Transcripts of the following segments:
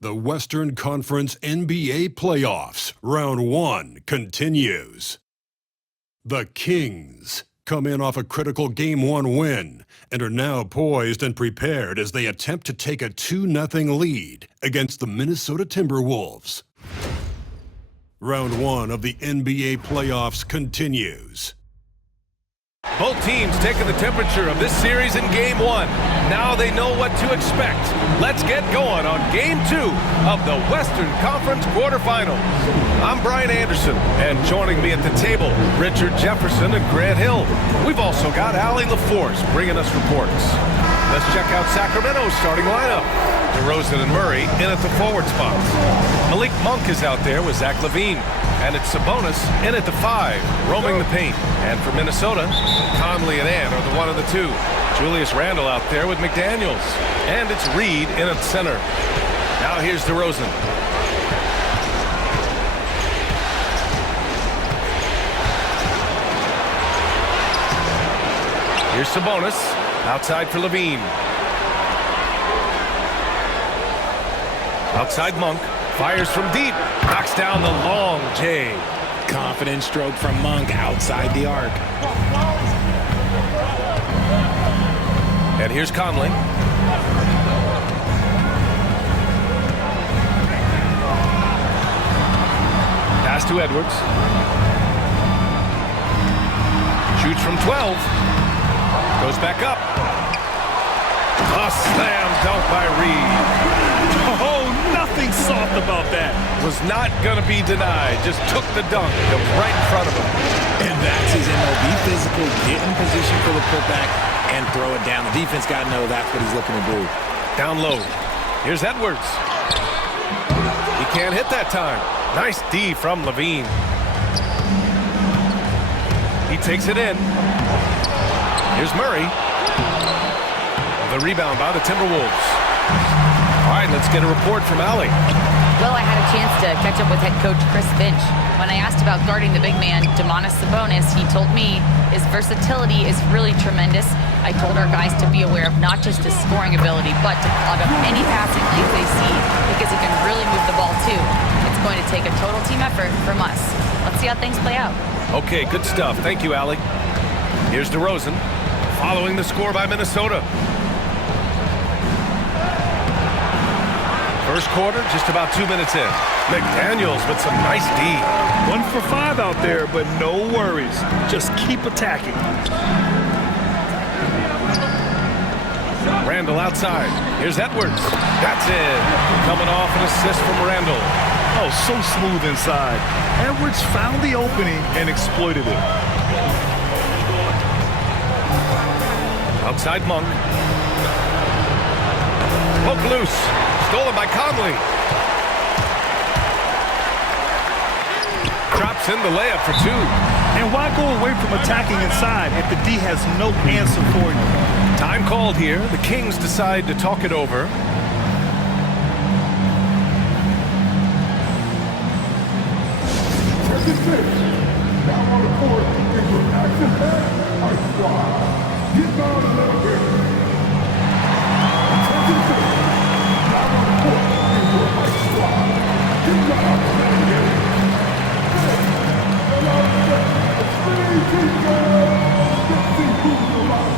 The Western Conference NBA Playoffs, Round 1 continues. The Kings come in off a critical Game 1 win and are now poised and prepared as they attempt to take a 2-0 lead against the Minnesota Timberwolves. Round 1 of the NBA Playoffs continues. Both teams taking the temperature of this series in Game 1. Now they know what to expect. Let's get going on Game 2 of the Western Conference quarterfinals. I'm Brian Anderson, and joining me at the table, Richard Jefferson and Grant Hill. We've also got Allie LaForce bringing us reports. Let's check out Sacramento's starting lineup. DeRozan and Murray in at the forward spots. Malik Monk is out there with Zach LaVine. And it's Sabonis in at the 5, roaming the paint. And for Minnesota, Conley and Ant are the 1 and the 2. Julius Randle out there with McDaniels. And it's Reed in at center. Now here's DeRozan. Here's Sabonis, outside for LaVine. Outside Monk, fires from deep, knocks down the long J. Confident stroke from Monk outside the arc. And here's Conley. Pass to Edwards. Shoots from 12. Goes back up. A slam dunk by Reed. Oh, nothing soft about that. Was not going to be denied. Just took the dunk right in front of him. And that's his MO. Be physical, get in position for the putback, and throw it down. The defense got to know that's what he's looking to do. Down low. Here's Edwards. He can't hit that time. Nice D from LaVine. He takes it in. Here's Murray. The rebound by the Timberwolves. All right, let's get a report from Allie. Well, I had a chance to catch up with head coach Chris Finch. When I asked about guarding the big man, Domantas Sabonis, he told me his versatility is really tremendous. I told our guys to be aware of not just his scoring ability, but to clog up any passing lanes they see, because he can really move the ball too. It's going to take a total team effort from us. Let's see how things play out. Okay, good stuff. Thank you, Allie. Here's DeRozan, following the score by Minnesota. First quarter, just about 2 minutes in. McDaniels with some nice D. 1 for 5 out there, but no worries. Just keep attacking. Randle outside. Here's Edwards. That's it. Coming off an assist from Randle. Oh, so smooth inside. Edwards found the opening and exploited it. Outside Monk. Poke loose. Stolen by Conley. Drops in the layup for 2. And why go away from attacking inside if the D has no answer for you? Time called here. The Kings decide to talk it over. Now on the court is your action pass, our squad. Get down a little bit. Now on the court is your high squad. Get down a little bit. Let's see who's alive.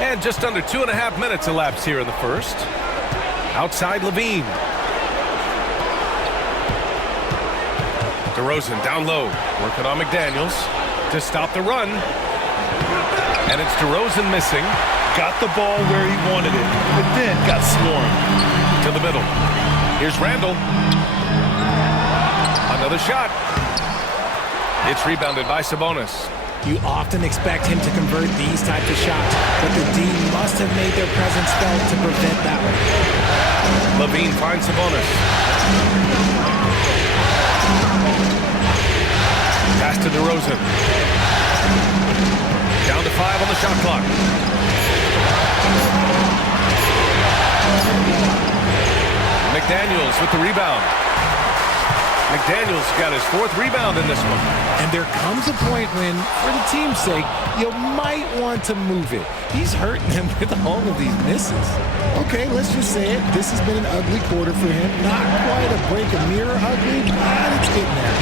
And just under 2.5 minutes elapsed here in the first. Outside Levine. DeRozan down low, working on McDaniels to stop the run. And it's DeRozan missing. Got the ball where he wanted it, but then got swarmed. To the middle. Here's Randall. Another shot. It's rebounded by Sabonis. You often expect him to convert these types of shots, but the D must have made their presence felt to prevent that one. Levine finds Sabonis. Pass to DeRozan. Down to 5 on the shot clock. McDaniels with the rebound. McDaniels got his 4th rebound in this one. And there comes a point when, for the team's sake, you might want to move it. He's hurting them with all of these misses. Okay, let's just say it. This has been an ugly quarter for him. Not quite a break a mirror ugly, but it's getting there.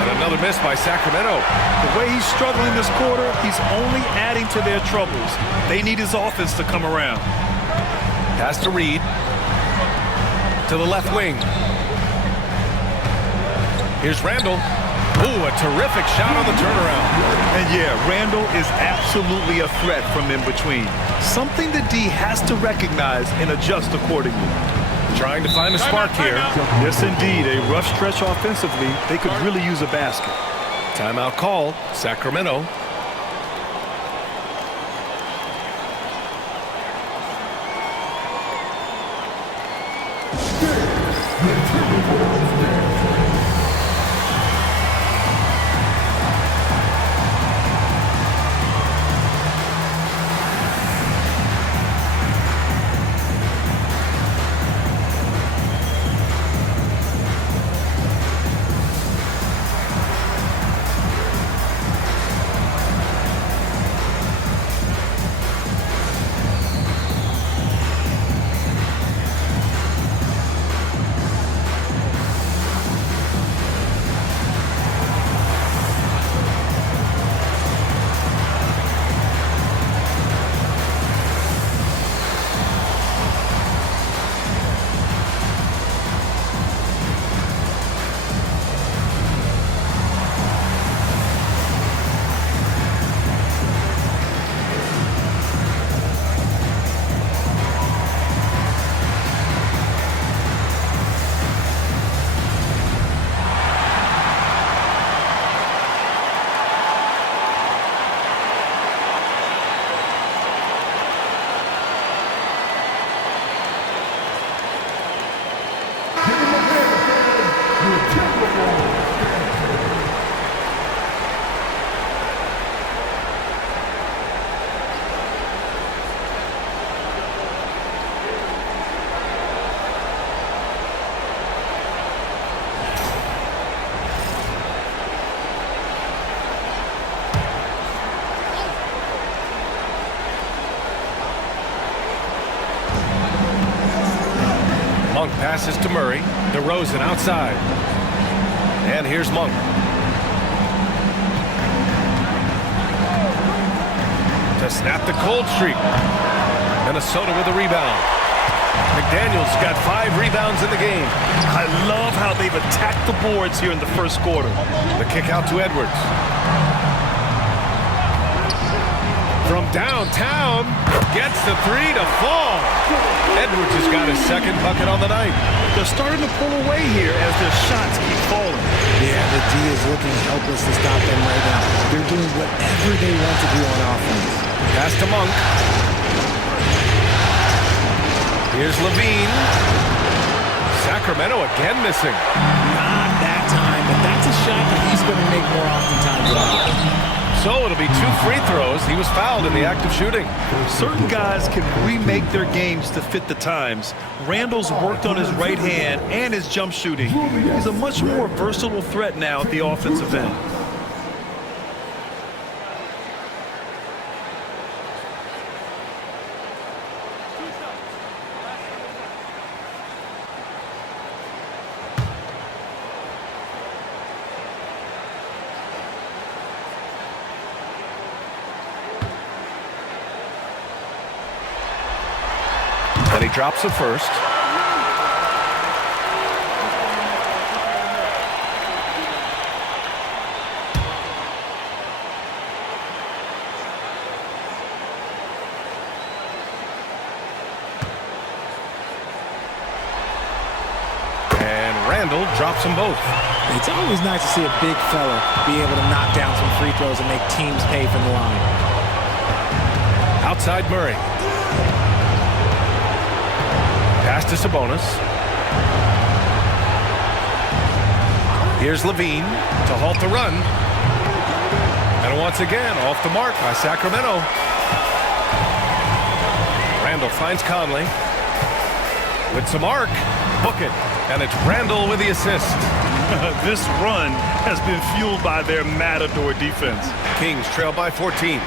And another miss by Sacramento. The way he's struggling this quarter, he's only adding to their troubles. They need his offense to come around. Pass to Reed. To the left wing. Here's Randall. Ooh, a terrific shot on the turnaround. And yeah, Randall is absolutely a threat from in between. Something the D has to recognize and adjust accordingly. Trying to find a spark here. Yes, indeed. A rough stretch offensively. They could really use a basket. Timeout call. Sacramento. Monk passes to Murray. DeRozan outside. And here's Monk. To snap the cold streak. Minnesota with a rebound. McDaniels got 5 rebounds in the game. I love how they've attacked the boards here in the first quarter. The kick out to Edwards. From downtown, gets the 3 to fall. Edwards has got his 2nd bucket on the night. They're starting to pull away here as their shots keep falling. Yeah, the D is looking helpless to stop them right now. They're doing whatever they want to do on offense. Pass to Monk. Here's Levine. Sacramento again missing. Not that time, but that's a shot that he's going to make more oftentimes. So it'll be 2 free throws. He was fouled in the act of shooting. Certain guys can remake their games to fit the times. Randall's worked on his right hand and his jump shooting. He's a much more versatile threat now at the offensive end. Then he drops it first. Randall drops them both. It's always nice to see a big fella be able to knock down some free throws and make teams pay from the line. Outside Murray. Pass to Sabonis. Here's Levine to halt the run. And once again, off the mark by Sacramento. Randall finds Conley. With some arc. Book it. And it's Randall with the assist. This run has been fueled by their Matador defense. Kings trail by 14.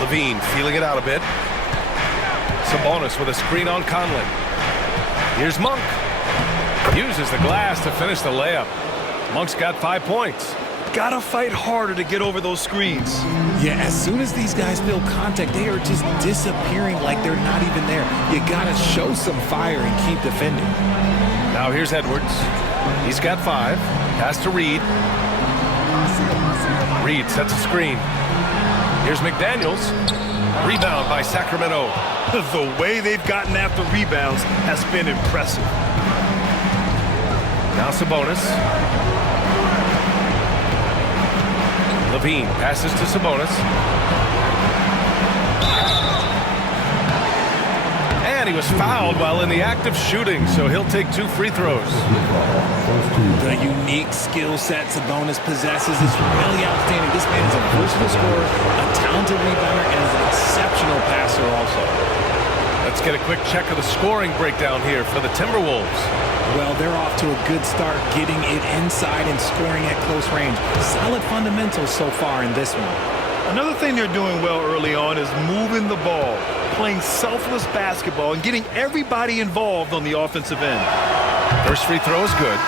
Levine feeling it out a bit. Sabonis with a screen on Conley. Here's Monk. Uses the glass to finish the layup. Monk's got 5 points. Gotta fight harder to get over those screens. Yeah, as soon as these guys feel contact, they are just disappearing like they're not even there. You gotta show some fire and keep defending. Now here's Edwards. He's got 5. Pass to Reed. Reed sets a screen. Here's McDaniels. Rebound by Sacramento. The way they've gotten after rebounds has been impressive. Now Sabonis. Levine passes to Sabonis. And he was fouled while in the act of shooting, so he'll take 2 free throws. The unique skill set Sabonis possesses is really outstanding. This man is a versatile scorer, a talented rebounder, and is an exceptional passer also. Let's get a quick check of the scoring breakdown here for the Timberwolves. Well, they're off to a good start getting it inside and scoring at close range. Solid fundamentals so far in this one. Another thing they're doing well early on is moving the ball, playing selfless basketball, and getting everybody involved on the offensive end. First free throw is good.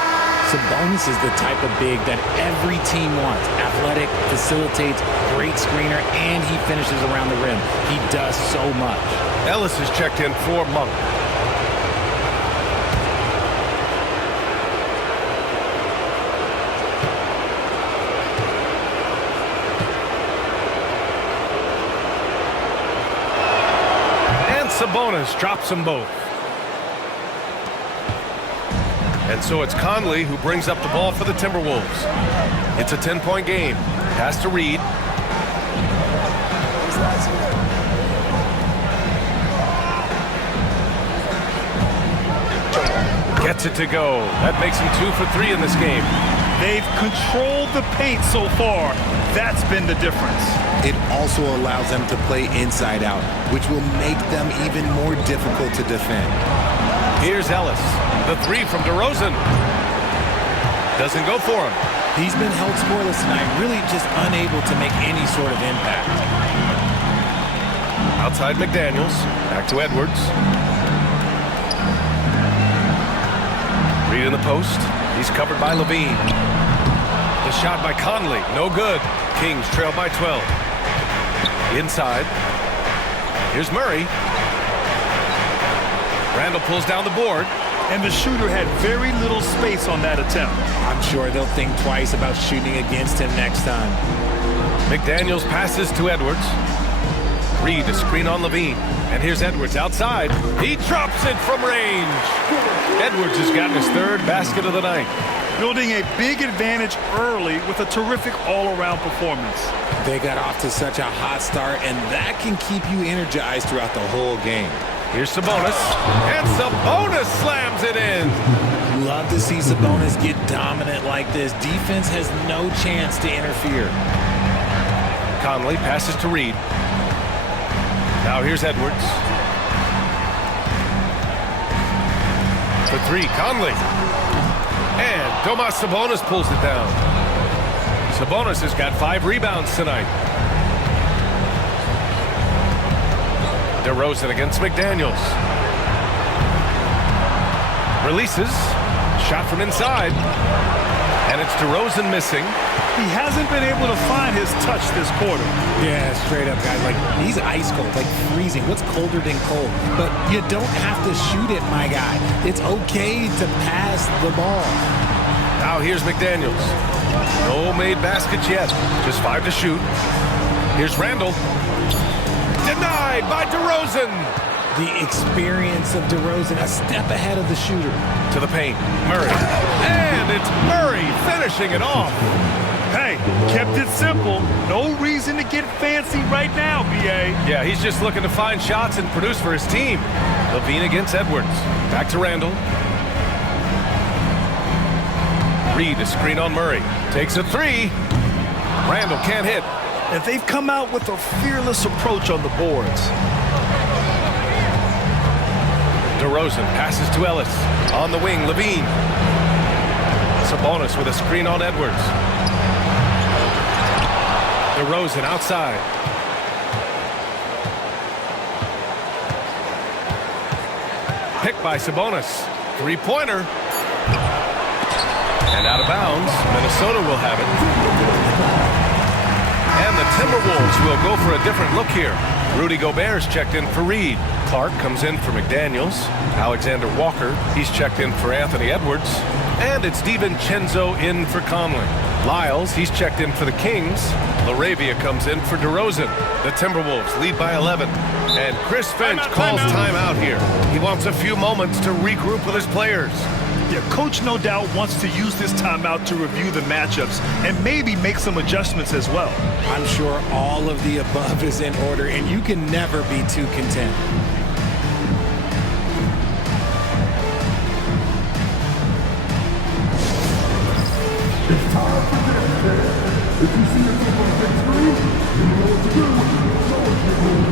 Sabonis is the type of big that every team wants. Athletic, facilitates, great screener, and he finishes around the rim. He does so much. Ellis is checked in for Monk. Sabonis drops them both. And so it's Conley who brings up the ball for the Timberwolves. It's a 10-point game. Pass to Reed. Gets it to go. That makes him 2 for 3 in this game. They've controlled the paint so far. That's been the difference. It also allows them to play inside out, which will make them even more difficult to defend. Here's Ellis. The 3 from DeRozan. Doesn't go for him. He's been held scoreless tonight, really just unable to make any sort of impact. Outside McDaniels. Back to Edwards. Reed in the post. He's covered by Levine. The shot by Conley. No good. Kings trail by 12. Inside. Here's Murray. Randall pulls down the board. And the shooter had very little space on that attempt. I'm sure they'll think twice about shooting against him next time. McDaniels passes to Edwards. Reed to screen on Levine. And here's Edwards outside. He drops it from range. Edwards has gotten his 3rd basket of the night. Building a big advantage early with a terrific all-around performance. They got off to such a hot start, and that can keep you energized throughout the whole game. Here's Sabonis. And Sabonis slams it in. Love to see Sabonis get dominant like this. Defense has no chance to interfere. Conley passes to Reed. Now here's Edwards. For 3, Conley. And Domas Sabonis pulls it down. Sabonis has got 5 rebounds tonight. DeRozan against McDaniels. Releases. Shot from inside. And it's DeRozan missing. He hasn't been able to find his touch this quarter. Yeah, straight up, guys. Like, he's ice cold, like freezing. What's colder than cold? But you don't have to shoot it, my guy. It's okay to pass the ball. Now here's McDaniels. No made baskets yet. Just 5 to shoot. Here's Randall. Denied by DeRozan. The experience of DeRozan, a step ahead of the shooter. To the paint. Murray. And it's Murray finishing it off. Hey, kept it simple. No reason to get fancy right now, B.A. Yeah, he's just looking to find shots and produce for his team. LaVine against Edwards. Back to Randall. Reed, a screen on Murray. Takes a 3. Randall can't hit. And they've come out with a fearless approach on the boards. DeRozan passes to Ellis. On the wing, LaVine. Sabonis with a screen on Edwards. DeRozan outside. Picked by Sabonis. Three-pointer. And out of bounds. Minnesota will have it. And the Timberwolves will go for a different look here. Rudy Gobert's checked in for Reed. Clark comes in for McDaniels. Alexander Walker, he's checked in for Anthony Edwards. And it's DiVincenzo in for Conley. Lyles, he's checked in for the Kings. LaRavia comes in for DeRozan. The Timberwolves lead by 11. And Chris Finch calls timeout here. He wants a few moments to regroup with his players. Yeah, coach no doubt wants to use this timeout to review the matchups and maybe make some adjustments as well. I'm sure all of the above is in order, and you can never be too content. It's time for this. If you see yourself on the big screen, you know what to do. So what you do.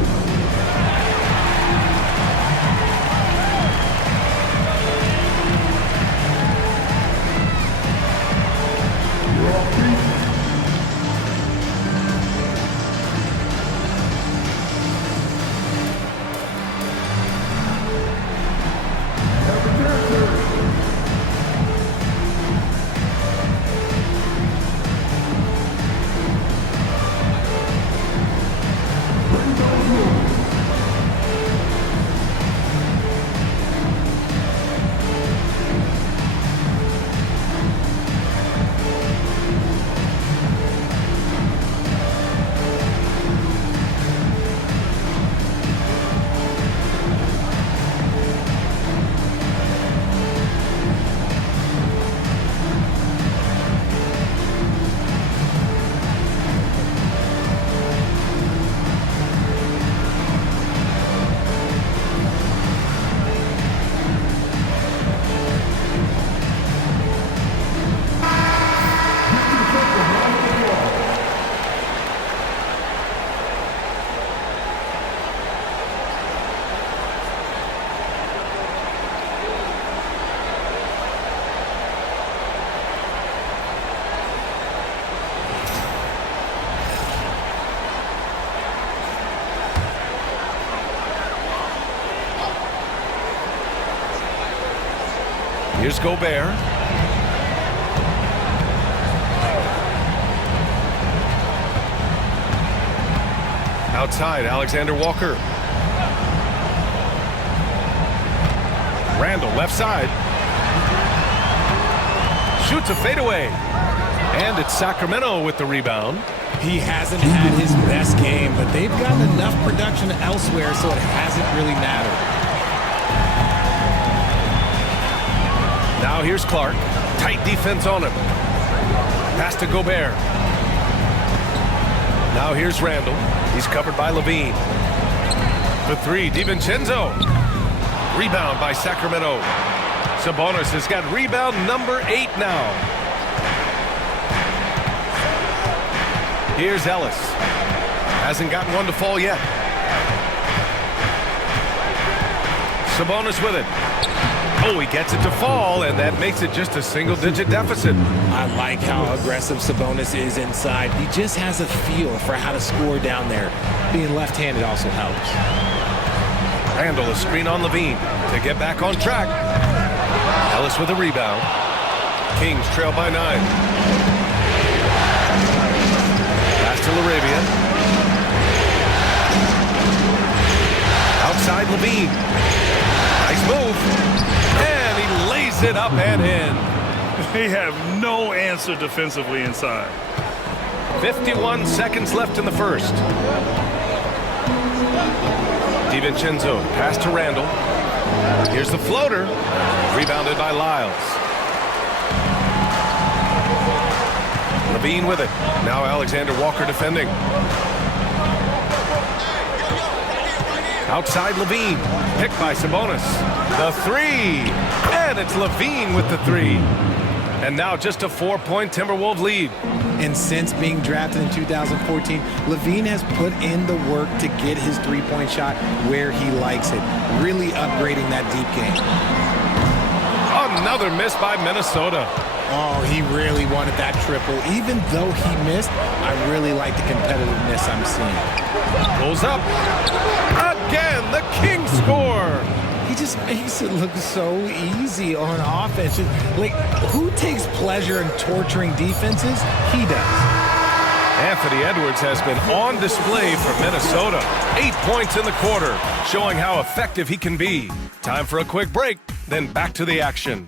Here's Gobert. Outside, Alexander Walker. Randall, left side. Shoots a fadeaway. And it's Sacramento with the rebound. He hasn't had his best game, but they've gotten enough production elsewhere, so it hasn't really mattered. Now here's Clark. Tight defense on him. Pass to Gobert. Now here's Randall. He's covered by LaVine. The 3, DiVincenzo. Rebound by Sacramento. Sabonis has got rebound number 8 now. Here's Ellis. Hasn't gotten one to fall yet. Sabonis with it. Oh, he gets it to fall, and that makes it just a single-digit deficit. I like how aggressive Sabonis is inside. He just has a feel for how to score down there. Being left-handed also helps. Randall, a screen on LaVine to get back on track. Ellis with a rebound. Kings trail by 9. LaRavia. Outside Levine. Nice move. And he lays it up and in. They have no answer defensively inside. 51 seconds left in the first. DiVincenzo pass to Randall. Here's the floater. Rebounded by Lyles. Levine with it. Now Alexander Walker defending. Outside Levine. Picked by Sabonis. The three. And it's Levine with the three. And now just a 4-point Timberwolves lead. And since being drafted in 2014, Levine has put in the work to get his three-point shot where he likes it, really upgrading that deep game. Another miss by Minnesota. Oh, he really wanted that triple. Even though he missed, I really like the competitiveness I'm seeing. Goes up. Again, the Kings score. He just makes it look so easy on offense. Like, who takes pleasure in torturing defenses? He does. Anthony Edwards has been on display for Minnesota. 8 points in the quarter, showing how effective he can be. Time for a quick break, then back to the action.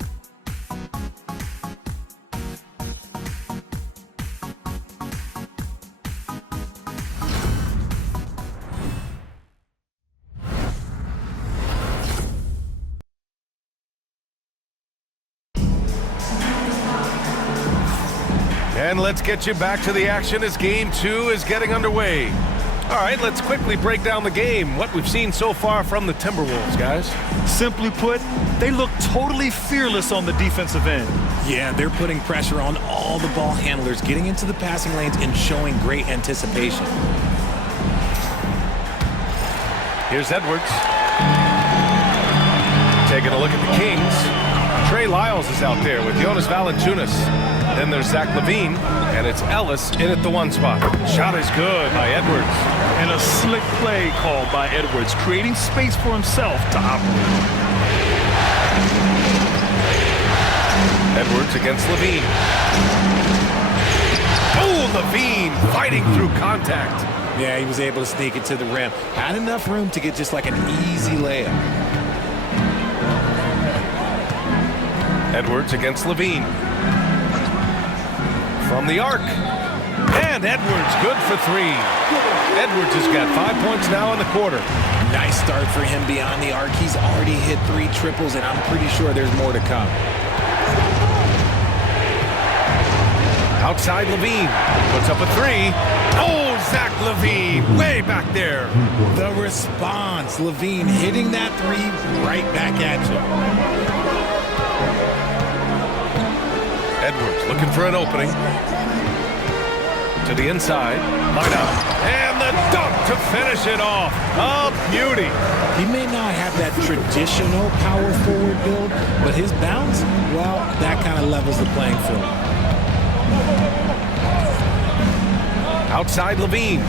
And let's get you back to the action as Game 2 is getting underway. All right, let's quickly break down the game, what we've seen so far from the Timberwolves, guys. Simply put, they look totally fearless on the defensive end. Yeah, they're putting pressure on all the ball handlers, getting into the passing lanes and showing great anticipation. Here's Edwards. Taking a look at the Kings. Trey Lyles is out there with Jonas Valanciunas. Then there's Zach LaVine, and it's Ellis in at the one spot. Shot is good by Edwards. And a slick play called by Edwards, creating space for himself to operate. Edwards against LaVine. Oh, LaVine fighting through contact. Yeah, he was able to sneak it to the rim. Had enough room to get just like an easy layup. Edwards against LaVine. From the arc. And Edwards good for three. Edwards has got 5 points now in the quarter. Nice start for him beyond the arc. He's already hit 3 triples, and I'm pretty sure there's more to come. Outside LaVine. Puts up a three. Oh, Zach LaVine way back there. The response. LaVine hitting that 3 right back at you. Edwards looking for an opening. To the inside. Line out. And the dunk to finish it off. A beauty. He may not have that traditional power forward build, but his bounce, well, that kind of levels the playing field. Outside LaVine.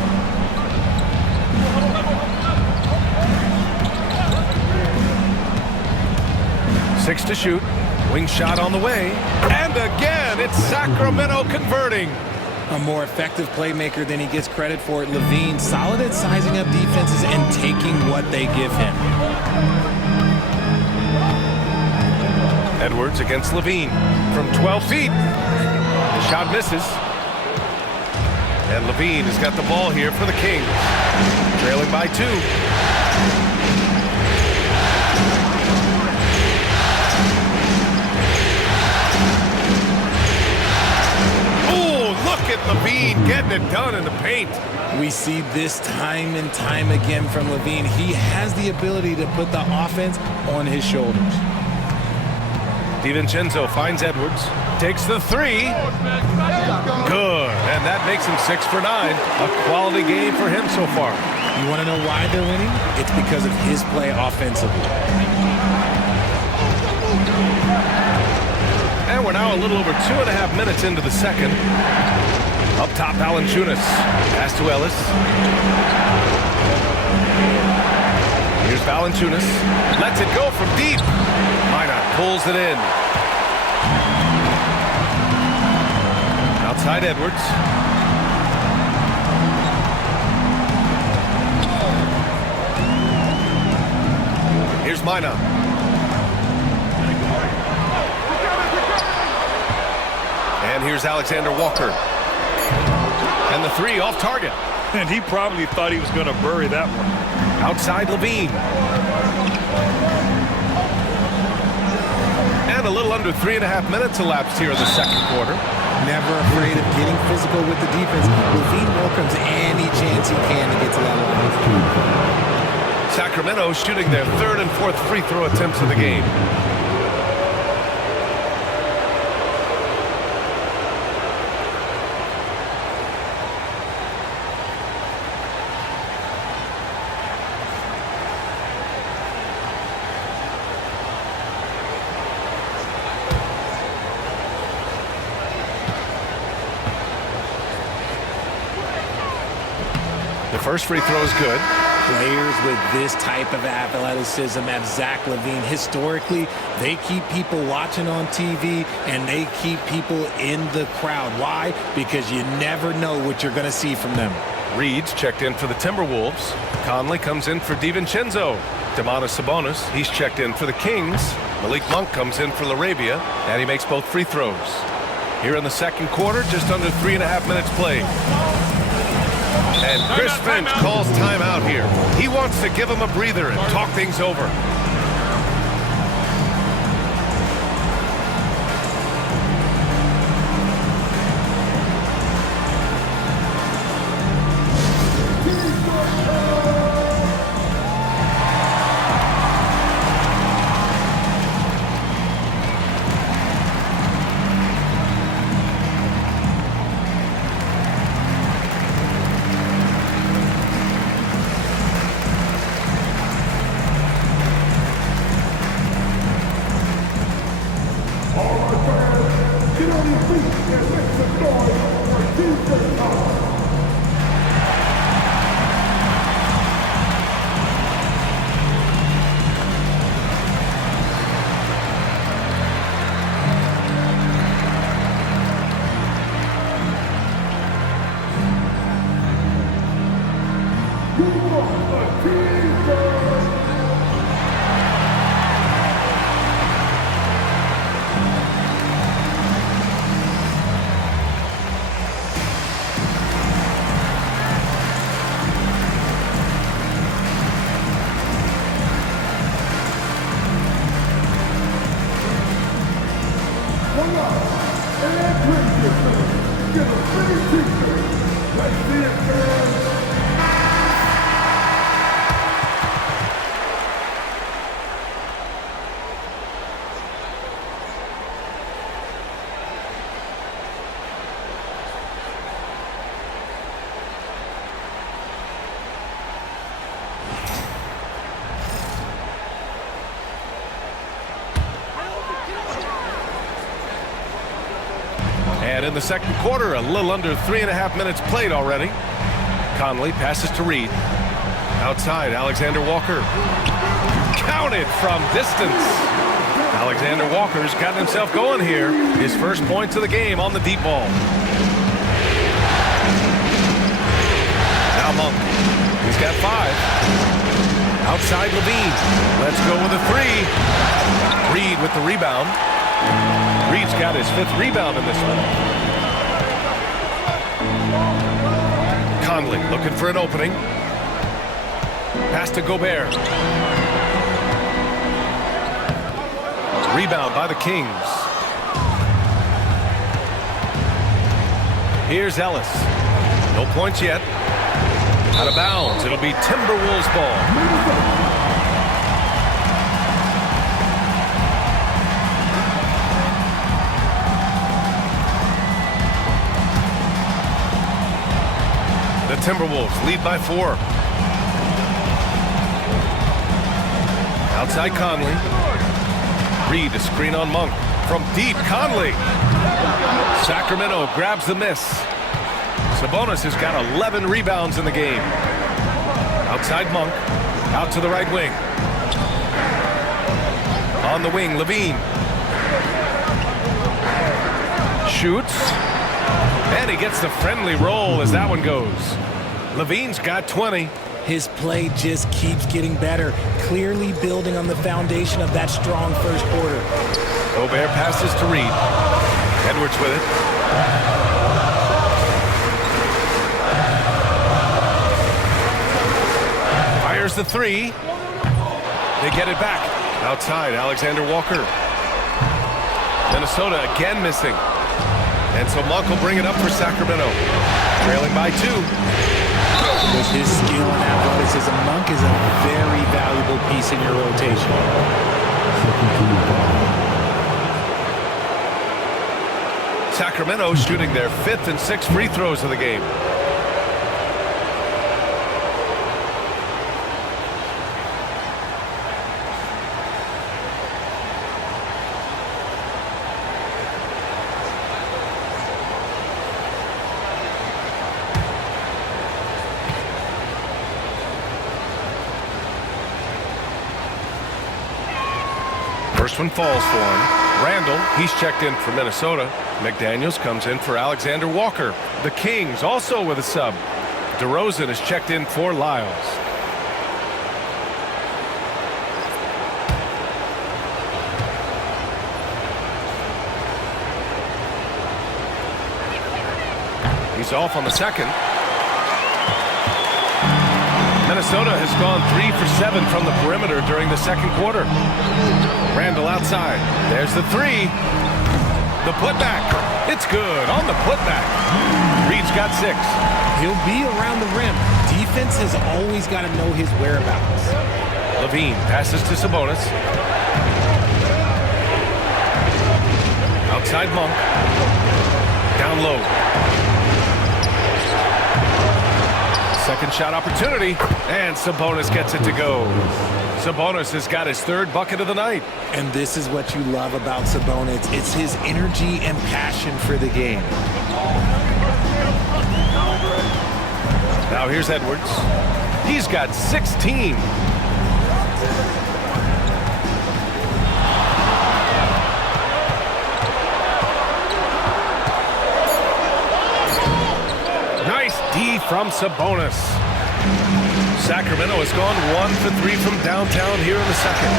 Six to shoot. Wing shot on the way. And again, it's Sacramento converting. A more effective playmaker than he gets credit for. LaVine, solid at sizing up defenses and taking what they give him. Edwards against LaVine from 12 feet. The shot misses. And LaVine has got the ball here for the Kings. Trailing by 2. Look at LaVine getting it done in the paint. We see this time and time again from LaVine. He has the ability to put the offense on his shoulders. DiVincenzo finds Edwards. Takes the 3. Good. And that makes him 6 for 9. A quality game for him so far. You want to know why they're winning? It's because of his play offensively. And we're now a little over 2.5 minutes into the second. Up top, Valanciunas. Pass to Ellis. Here's Valanciunas. Lets it go from deep. Minot pulls it in. Outside Edwards. Here's Minot. And here's Alexander Walker. And the three off target. And he probably thought he was going to bury that one. Outside Levine. And a little under 3.5 minutes elapsed here in the second quarter. Never afraid of getting physical with the defense. Levine welcomes any chance he can to get to that line. Sacramento shooting their third and fourth free throw attempts of the game. The first free throw is good. Players with this type of athleticism as Zach LaVine, historically, they keep people watching on TV and they keep people in the crowd. Why? Because you never know what you're going to see from them. Reed's checked in for the Timberwolves. Conley comes in for DiVincenzo. Domantas Sabonis, he's checked in for the Kings. Malik Monk comes in for LaRavia, and he makes both free throws. Here in the second quarter, just under 3.5 minutes played. And Chris Finch calls timeout here. He wants to give him a breather and talk things over. And in the second quarter, a little under 3.5 minutes played already. Conley passes to Reed. Outside, Alexander Walker. Counted from distance. Alexander Walker's gotten himself going here. His first points of the game on the deep ball. Now Monk. He's got 5. Outside Levine. Let's go with a 3. Reed with the rebound. Reed's got his 5th rebound in this one. Conley looking for an opening. Pass to Gobert. Rebound by the Kings. Here's Ellis. No points yet. Out of bounds. It'll be Timberwolves ball. The Timberwolves lead by 4. Outside Conley. Reed, a screen on Monk. From deep, Conley. Sacramento grabs the miss. Sabonis has got 11 rebounds in the game. Outside Monk. Out to the right wing. On the wing, Levine. Shoots. And he gets the friendly roll as that one goes. Levine's got 20. His play just keeps getting better, clearly building on the foundation of that strong first quarter. Gobert passes to Reed. Edwards with it. Fires the three. They get it back. Outside, Alexander Walker. Minnesota again missing. And so Monk will bring it up for Sacramento. Trailing by 2. With his skill and athleticism, Monk is a very valuable piece in your rotation. Sacramento shooting their 5th and 6th free throws of the game. First one falls for him. Randall, he's checked in for Minnesota. McDaniels comes in for Alexander Walker. The Kings also with a sub. DeRozan is checked in for Lyles. He's off on the second. Minnesota has gone 3 for 7 from the perimeter during the second quarter. Randall outside. There's the three. The putback. It's good on the putback. Reed's got 6. He'll be around the rim. Defense has always got to know his whereabouts. Levine passes to Sabonis. Outside Monk. Down low. Second shot opportunity, and Sabonis gets it to go. Sabonis has got his 3rd bucket of the night. And this is what you love about Sabonis. It's his energy and passion for the game. Now here's Edwards. He's got 16. Nice D from Sabonis. Sacramento has gone 1 for 3 from downtown here in the second.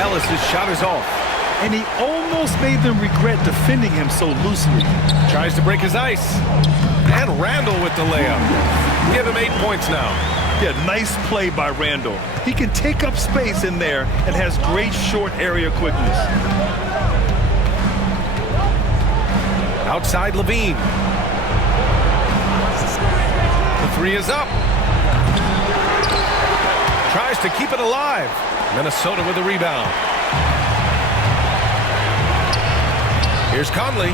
Ellis' shot is off. And he almost made them regret defending him so loosely. Tries to break his ice. And Randall with the layup. Give him 8 points now. Yeah, nice play by Randall. He can take up space in there and has great short area quickness. Outside Levine. The three is up. Tries to keep it alive. Minnesota with the rebound. Here's Conley.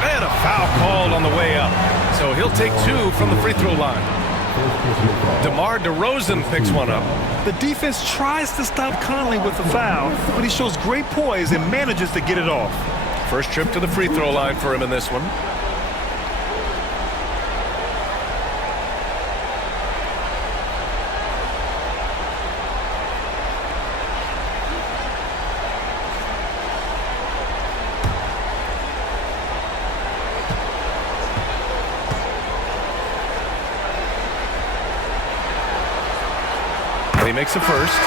And a foul called on the way up. So he'll take 2 from the free throw line. DeMar DeRozan picks one up. The defense tries to stop Conley with the foul, but he shows great poise and manages to get it off. First trip to the free throw line for him in this one. He makes a first.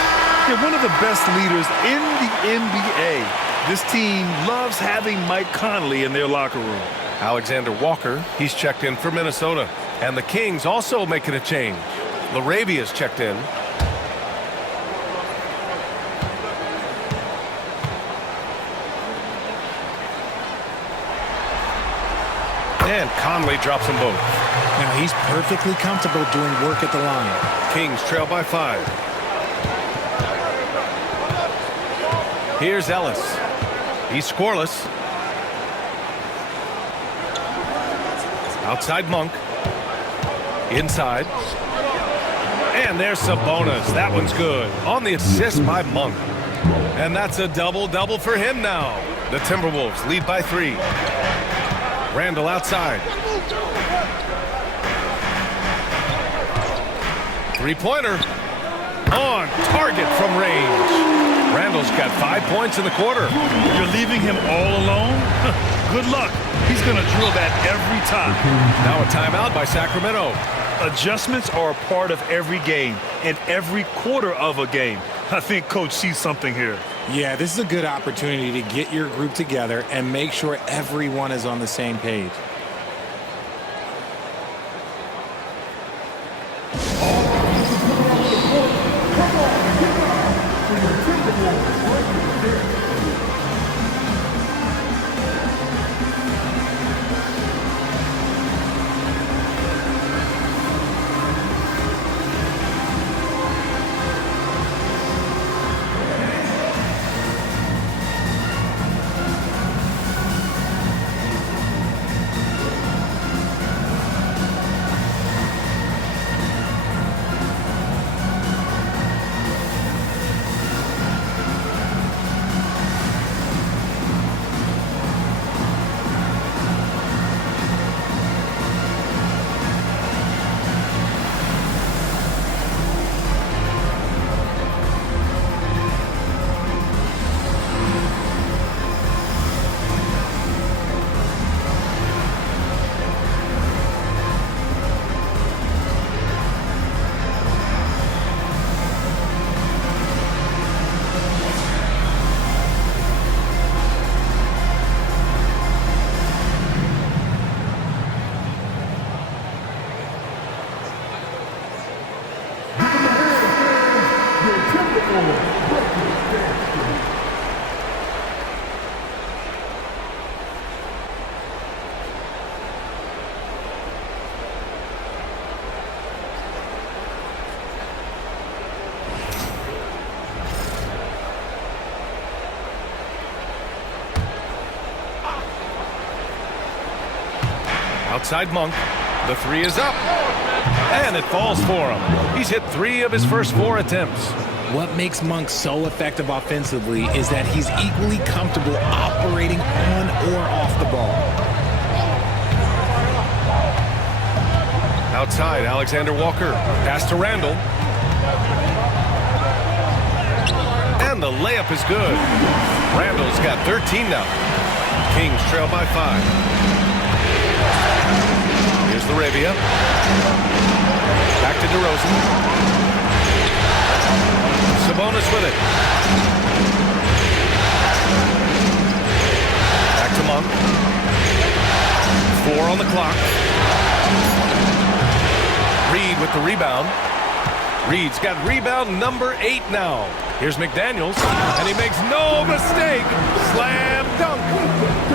They're one of the best leaders in the NBA. This team loves having Mike Conley in their locker room. Alexander Walker, he's checked in for Minnesota. And the Kings also making a change. Larabia's checked in. And Conley drops them both. Now he's perfectly comfortable doing work at the line. Kings trail by 5. Here's Ellis. He's scoreless. Outside Monk. Inside. And there's Sabonis. That one's good. On the assist by Monk. And that's a double-double for him now. The Timberwolves lead by 3. Randall outside. Three-pointer. On target from range. Randall's got 5 points in the quarter. You're leaving him all alone? Good luck. He's going to drill that every time. Now a timeout by Sacramento. Adjustments are a part of every game and every quarter of a game. I think Coach sees something here. Yeah, this is a good opportunity to get your group together and make sure everyone is on the same page. Outside Monk. The three is up. And it falls for him. He's hit 3 of his first 4 attempts. What makes Monk so effective offensively is that he's equally comfortable operating on or off the ball. Outside, Alexander Walker. Pass to Randall. And the layup is good. Randall's got 13 now. Kings trail by 5. Here's LaRavia. Back to DeRozan. Sabonis with it. Back to Monk. 4 on the clock. Reed with the rebound. Reed's got rebound number 8 now. Here's McDaniels, and he makes no mistake. Slam dunk.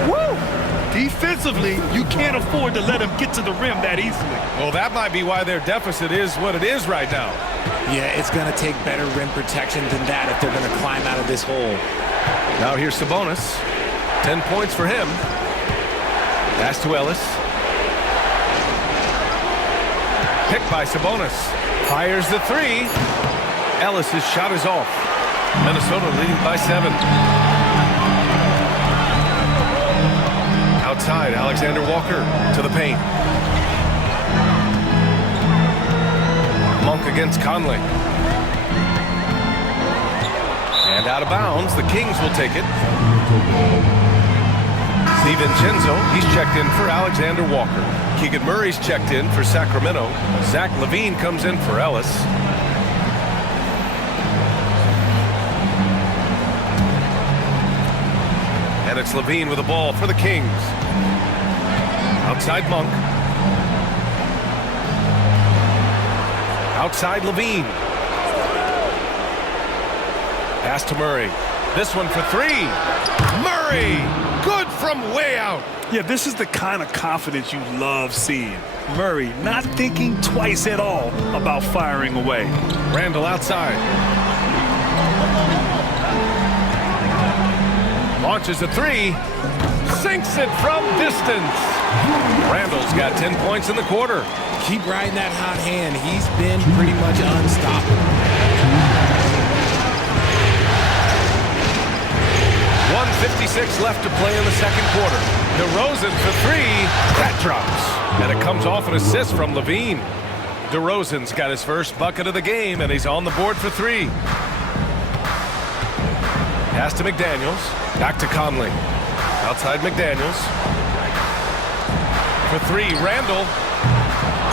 Woo! Defensively, you can't afford to let him get to the rim that easily. Well, that might be why their deficit is what it is right now. Yeah, it's going to take better rim protection than that if they're going to climb out of this hole. Now here's Sabonis. 10 points for him. Pass to Ellis. Picked by Sabonis. Fires the 3. Ellis' shot is off. Minnesota leading by 7. Outside, Alexander Walker to the paint. Monk against Conley. And out of bounds, the Kings will take it. DiVincenzo, he's checked in for Alexander Walker. Keegan Murray's checked in for Sacramento. Zach LaVine comes in for Ellis. And it's LaVine with the ball for the Kings. Outside Monk. Outside LaVine. Pass to Murray. This one for 3. Murray! Good from way out. Yeah, this is the kind of confidence you love seeing. Murray not thinking twice at all about firing away. Randall outside. Launches a 3. Sinks it from distance. Randall's got 10 points in the quarter. Keep riding that hot hand. He's been pretty much unstoppable. 1:56 left to play in the second quarter. DeRozan for 3. That drops. And it comes off an assist from LaVine. DeRozan's got his first bucket of the game, and he's on the board for 3. Pass to McDaniels. Back to Conley. Outside McDaniels. For three, Randall.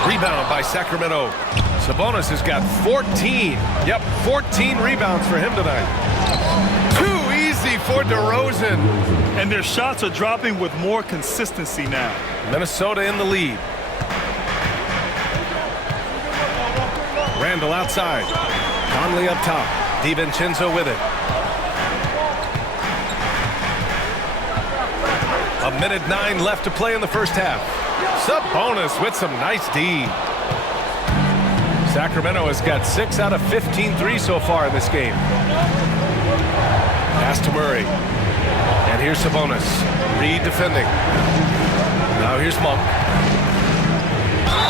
Rebound by Sacramento. Sabonis has got 14. Yep, 14 rebounds for him tonight. Too easy for DeRozan. And their shots are dropping with more consistency now. Minnesota in the lead. Randall outside. Conley up top. DiVincenzo with it. A minute 9 left to play in the first half. Sabonis with some nice D. Sacramento has got 6 out of 15 threes so far in this game. Pass to Murray. And here's Sabonis. Reed defending. Now here's Monk.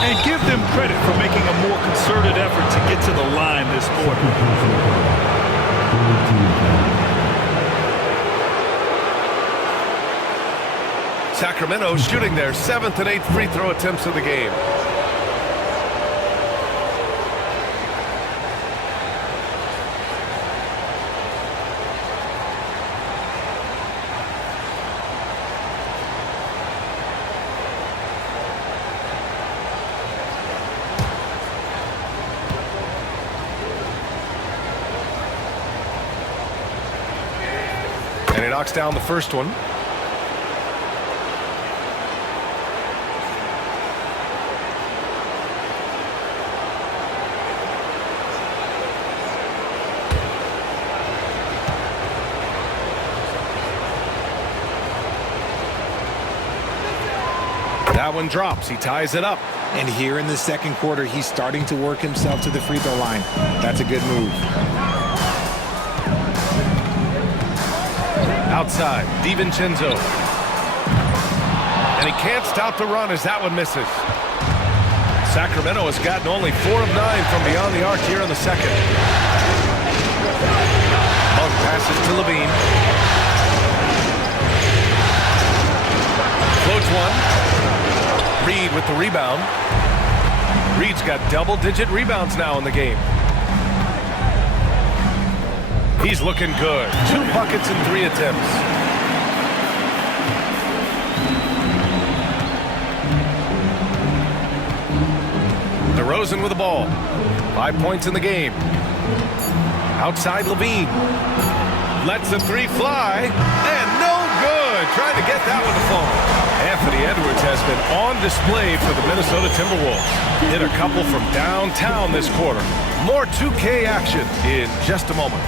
And give them credit for making a more concerted effort to get to the line this quarter. Sacramento shooting their 7th and 8th free throw attempts of the game. And he knocks down the first one. That one drops. He ties it up. And here in the second quarter, he's starting to work himself to the free throw line. That's a good move. Outside, DiVincenzo. And he can't stop the run as that one misses. Sacramento has gotten only 4 of 9 from beyond the arc here in the second. Monk passes to Levine. Floats one. Reed with the rebound. Reed's got double-digit rebounds now in the game. He's looking good. 2 buckets in 3 attempts. DeRozan with the ball. 5 points in the game. Outside Levine. Lets the 3 fly. And no good. Trying to get that one to fall. Anthony Edwards has been on display for the Minnesota Timberwolves. Hit a couple from downtown this quarter. More 2K action in just a moment.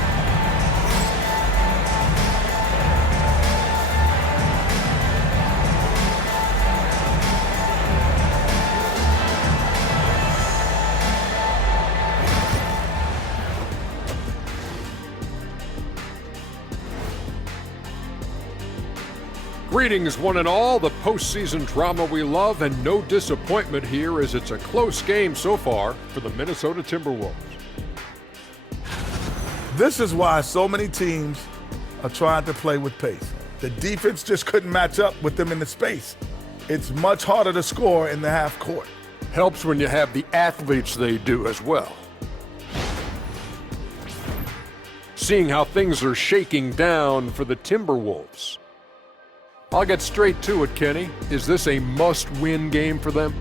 Greetings, one and all. The postseason drama we love, and no disappointment here as it's a close game so far for the Minnesota Timberwolves. This is why so many teams are trying to play with pace. The defense just couldn't match up with them in the space. It's much harder to score in the half court. Helps when you have the athletes they do as well. Seeing how things are shaking down for the Timberwolves. I'll get straight to it, Kenny. Is this a must-win game for them?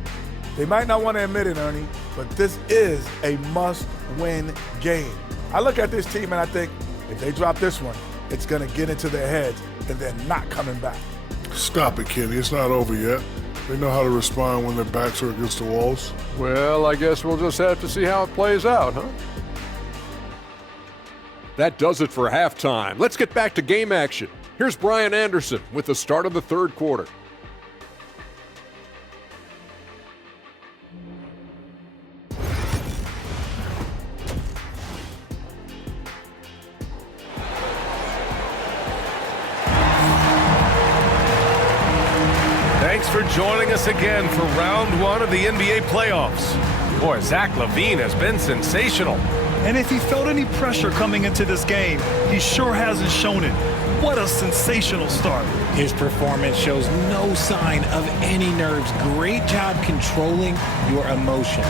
They might not want to admit it, Ernie, but this is a must-win game. I look at this team and I think, if they drop this one, it's going to get into their heads and they're not coming back. Stop it, Kenny. It's not over yet. They know how to respond when their backs are against the walls. Well, I guess we'll just have to see how it plays out, huh? That does it for halftime. Let's get back to game action. Here's Brian Anderson with the start of the third quarter. Thanks for joining us again for round 1 of the NBA playoffs. Boy, Zach LaVine has been sensational. And if he felt any pressure coming into this game, he sure hasn't shown it. What a sensational start. His performance shows no sign of any nerves. Great job controlling your emotion.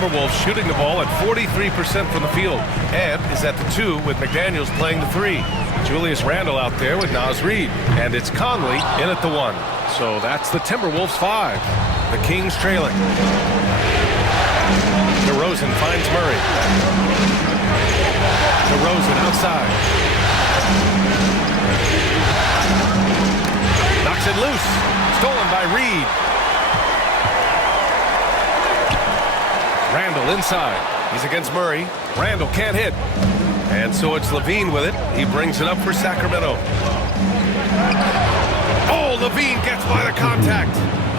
Timberwolves shooting the ball at 43% from the field. Ed is at the 2 with McDaniels playing the 3. Julius Randle out there with Naz Reid. And it's Conley in at the 1. So that's the Timberwolves 5. The Kings trailing. DeRozan finds Murray. DeRozan outside. Knocks it loose. Stolen by Reid. Randle inside. He's against Murray. Randle can't hit. And so it's Levine with it. He brings it up for Sacramento. Oh, Levine gets by the contact.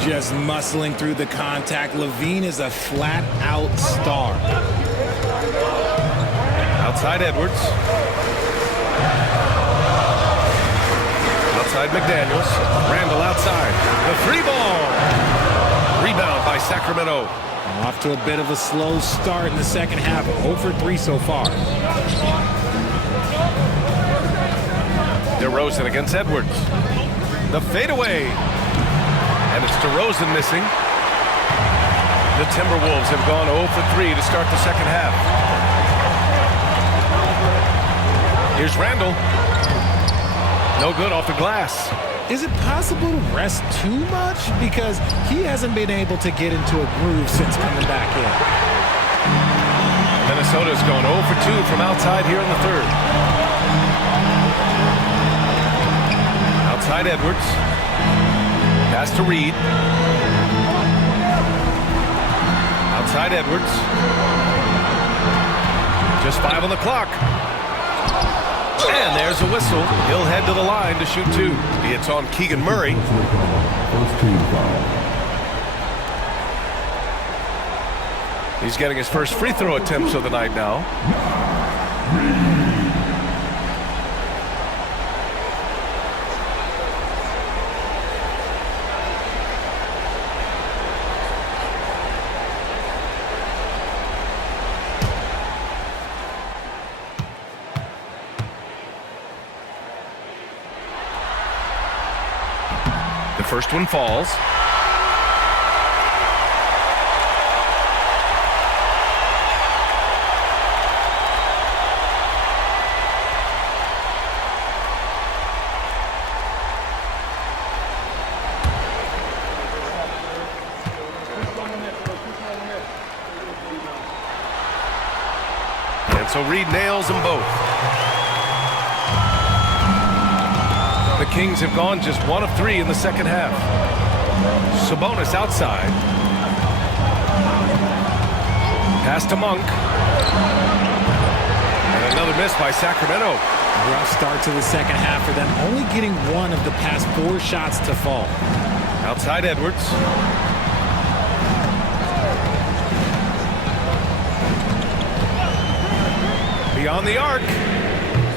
Just muscling through the contact. Levine is a flat-out star. Outside Edwards. Outside McDaniels. Randle outside. The 3-ball. Rebound by Sacramento. Off to a bit of a slow start in the second half. 0 for 3 so far. DeRozan against Edwards. The fadeaway. And it's DeRozan missing. The Timberwolves have gone 0 for 3 to start the second half. Here's Randle. No good off the glass. Is it possible to rest too much? Because he hasn't been able to get into a groove since coming back in. Minnesota's gone 0 for 2 from outside here in the third. Outside Edwards. Pass to Reid. Outside Edwards. Just 5 on the clock. And there's a whistle. He'll head to the line to shoot 2. It's on Keegan Murray. First team foul. He's getting his first free throw attempts of the night now. The first one falls. And so Reid nails them both. The Kings have gone just 1 of 3 in the second half. Sabonis outside. Pass to Monk. And another miss by Sacramento. Rough start to the second half for them, only getting 1 of the past 4 shots to fall. Outside Edwards. Beyond the arc.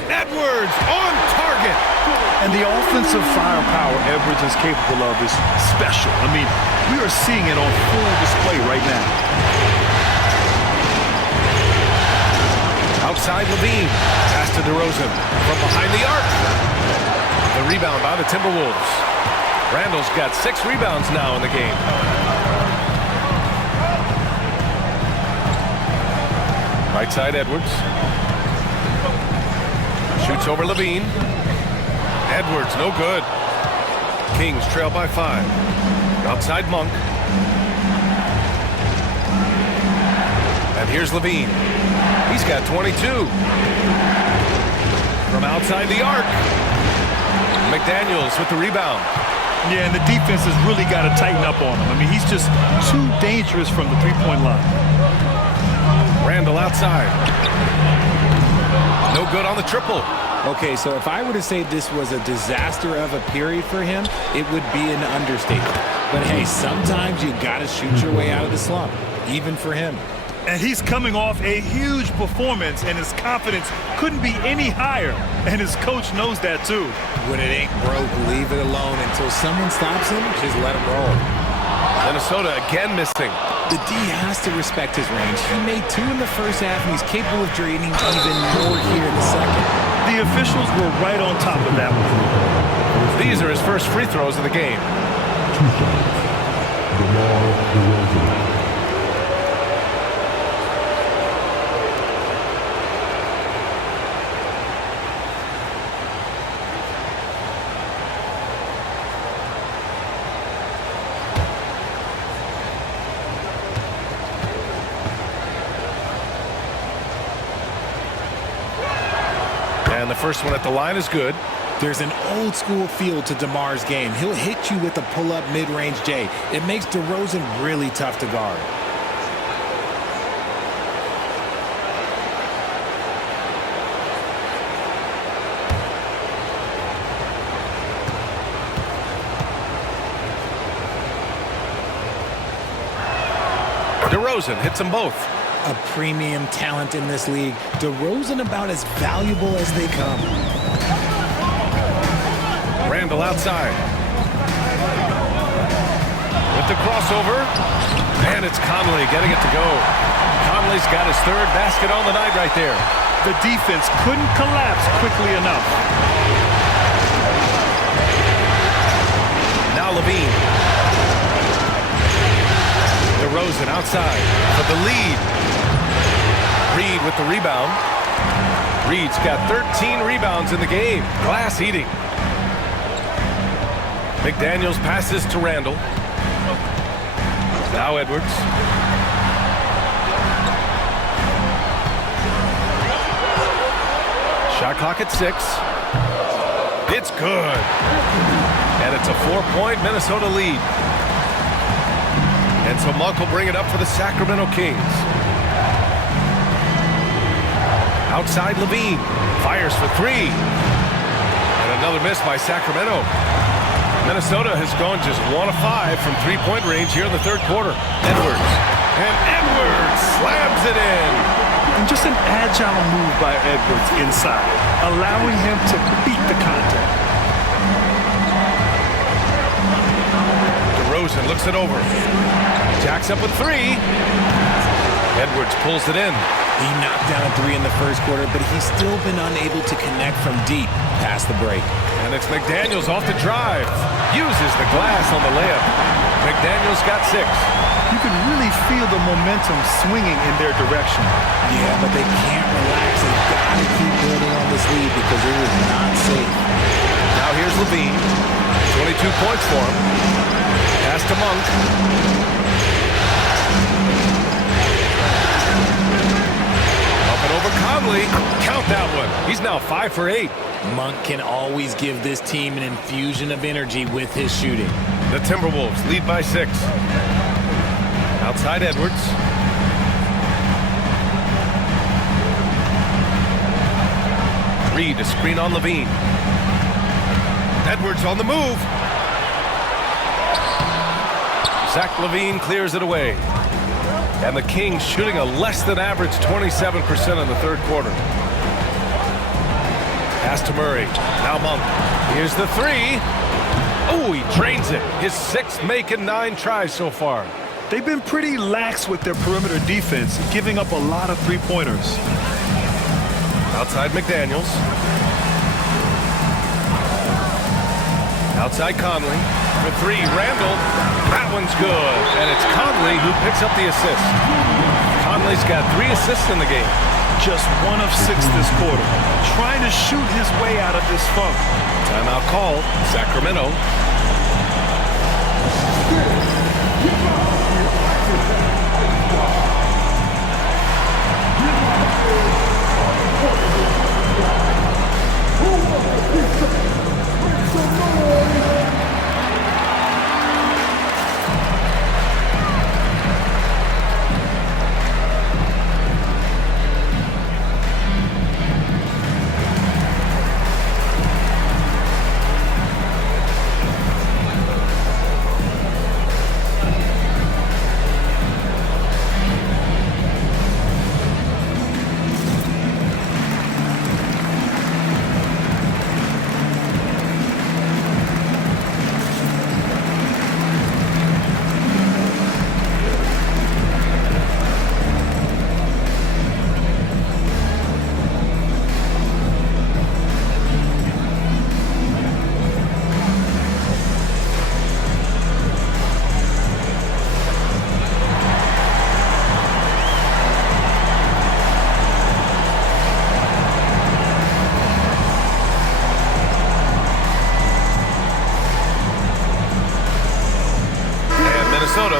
Edwards on target. And the offensive firepower Edwards is capable of is special. I mean, we are seeing it on full display right now. Outside Levine. Pass to DeRozan from behind the arc. The rebound by the Timberwolves. Randle's got 6 rebounds now in the game. Right side Edwards. Shoots over Levine. Edwards, no good. Kings trail by 5. Outside Monk. And here's Levine. He's got 22. From outside the arc. McDaniels with the rebound. Yeah, and the defense has really got to tighten up on him. I mean, he's just too dangerous from the three-point line. Randle outside. No good on the triple. Okay, so if I were to say this was a disaster of a period for him, it would be an understatement. But hey, sometimes you got to shoot your way out of the slump, even for him. And he's coming off a huge performance, and his confidence couldn't be any higher. And his coach knows that, too. When it ain't broke, leave it alone. Until someone stops him, just let him roll. Minnesota again missing. The D has to respect his range. He made 2 in the first half, and he's capable of draining even more here in the second. The officials were right on top of that one. These are his first free throws of the game. 2 shots. DeMar DeRozan. And the first one at the line is good. There's an old school feel to DeMar's game. He'll hit you with a pull-up mid-range J. It makes DeRozan really tough to guard. DeRozan hits them both. A premium talent in this league. DeRozan about as valuable as they come. Randall outside. With the crossover. And it's Conley getting it to go. Conley's got his third basket on the night right there. The defense couldn't collapse quickly enough. Now Levine. DeRozan outside for the lead. Reed with the rebound. Reed's got 13 rebounds in the game. Glass eating. McDaniels passes to Randall. Now Edwards. Shot clock at 6. It's good. And it's a 4-point Minnesota lead. And so Monk will bring it up for the Sacramento Kings. Outside Levine. Fires for 3. And another miss by Sacramento. Minnesota has gone just 1 of 5 from three-point range here in the third quarter. Edwards. And Edwards slams it in. And just an agile move by Edwards inside, allowing him to beat the contact. DeRozan looks it over. Jacks up with 3. Edwards pulls it in. He knocked down a 3 in the first quarter, but he's still been unable to connect from deep past the break. And it's McDaniels off the drive. Uses the glass on the layup. McDaniels got 6. You can really feel the momentum swinging in their direction. Yeah, but they can't relax. They've got to keep building on this lead because it is not safe. Now here's Levine. 22 points for him. Pass to Monk. Up and over Conley. Count that one. He's now 5 for 8. Monk can always give this team an infusion of energy with his shooting. The Timberwolves lead by 6. Outside Edwards. Reed a screen on Levine. Edwards on the move. Zach LaVine clears it away. And the Kings shooting a less than average 27% in the third quarter. Pass to Murray. Now Monk. Here's the 3. Oh, he drains it. His 6th make in 9 tries so far. They've been pretty lax with their perimeter defense, giving up a lot of three-pointers. Outside McDaniels. Outside Conley. For 3, Randall. That one's good. And it's Conley who picks up the assist. Conley's got 3 assists in the game. Just 1 of 6 this quarter. Trying to shoot his way out of this funk. Timeout call. Sacramento.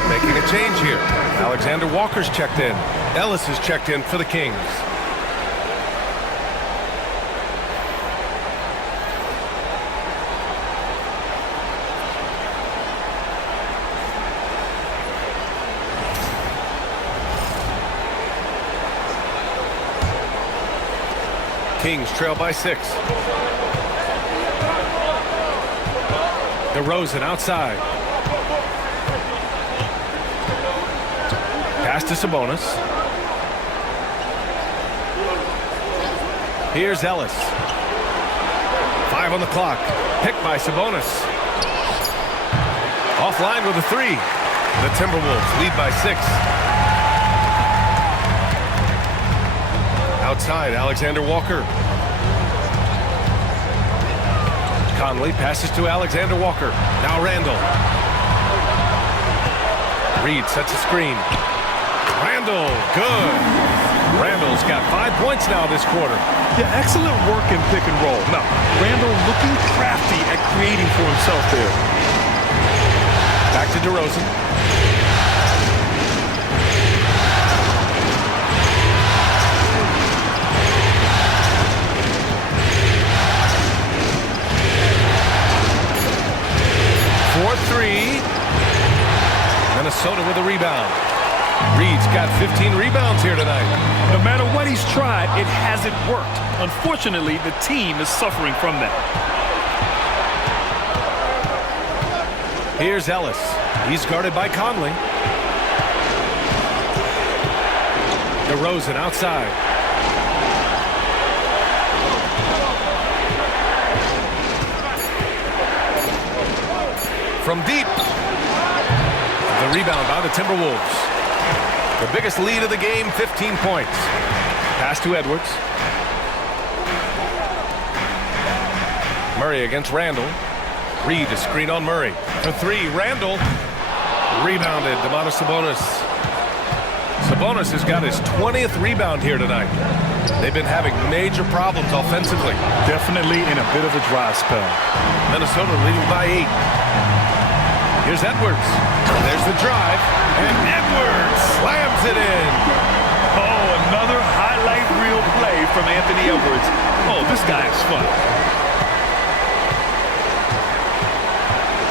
Making a change here. Alexander Walker's checked in. Ellis is checked in for the Kings. Kings trail by 6. DeRozan outside. Pass to Sabonis. Here's Ellis. 5 on the clock. Picked by Sabonis. Offline with a 3. The Timberwolves lead by 6. Outside, Alexander Walker. Conley passes to Alexander Walker. Now Randall. Reed sets a screen. Randall, good. Randall's got 5 points now this quarter. Yeah, excellent work in pick and roll. Now, Randall looking crafty at creating for himself there. Back to DeRozan. Minnesota with a rebound. Reed's got 15 rebounds here tonight. No matter what he's tried, it hasn't worked. Unfortunately, the team is suffering from that. Here's Ellis. He's guarded by Conley. DeRozan outside. From deep. The rebound by the Timberwolves. The biggest lead of the game, 15 points. Pass to Edwards. Murray against Randall. Reed to screen on Murray. For 3, Randall. Rebounded, Domantas Sabonis. Sabonis has got his 20th rebound here tonight. They've been having major problems offensively. Definitely in a bit of a dry spell. Minnesota leading by 8. Here's Edwards. There's the drive. And Edwards slams it in. Oh, another highlight reel play from Anthony Edwards. Oh, this guy is fun.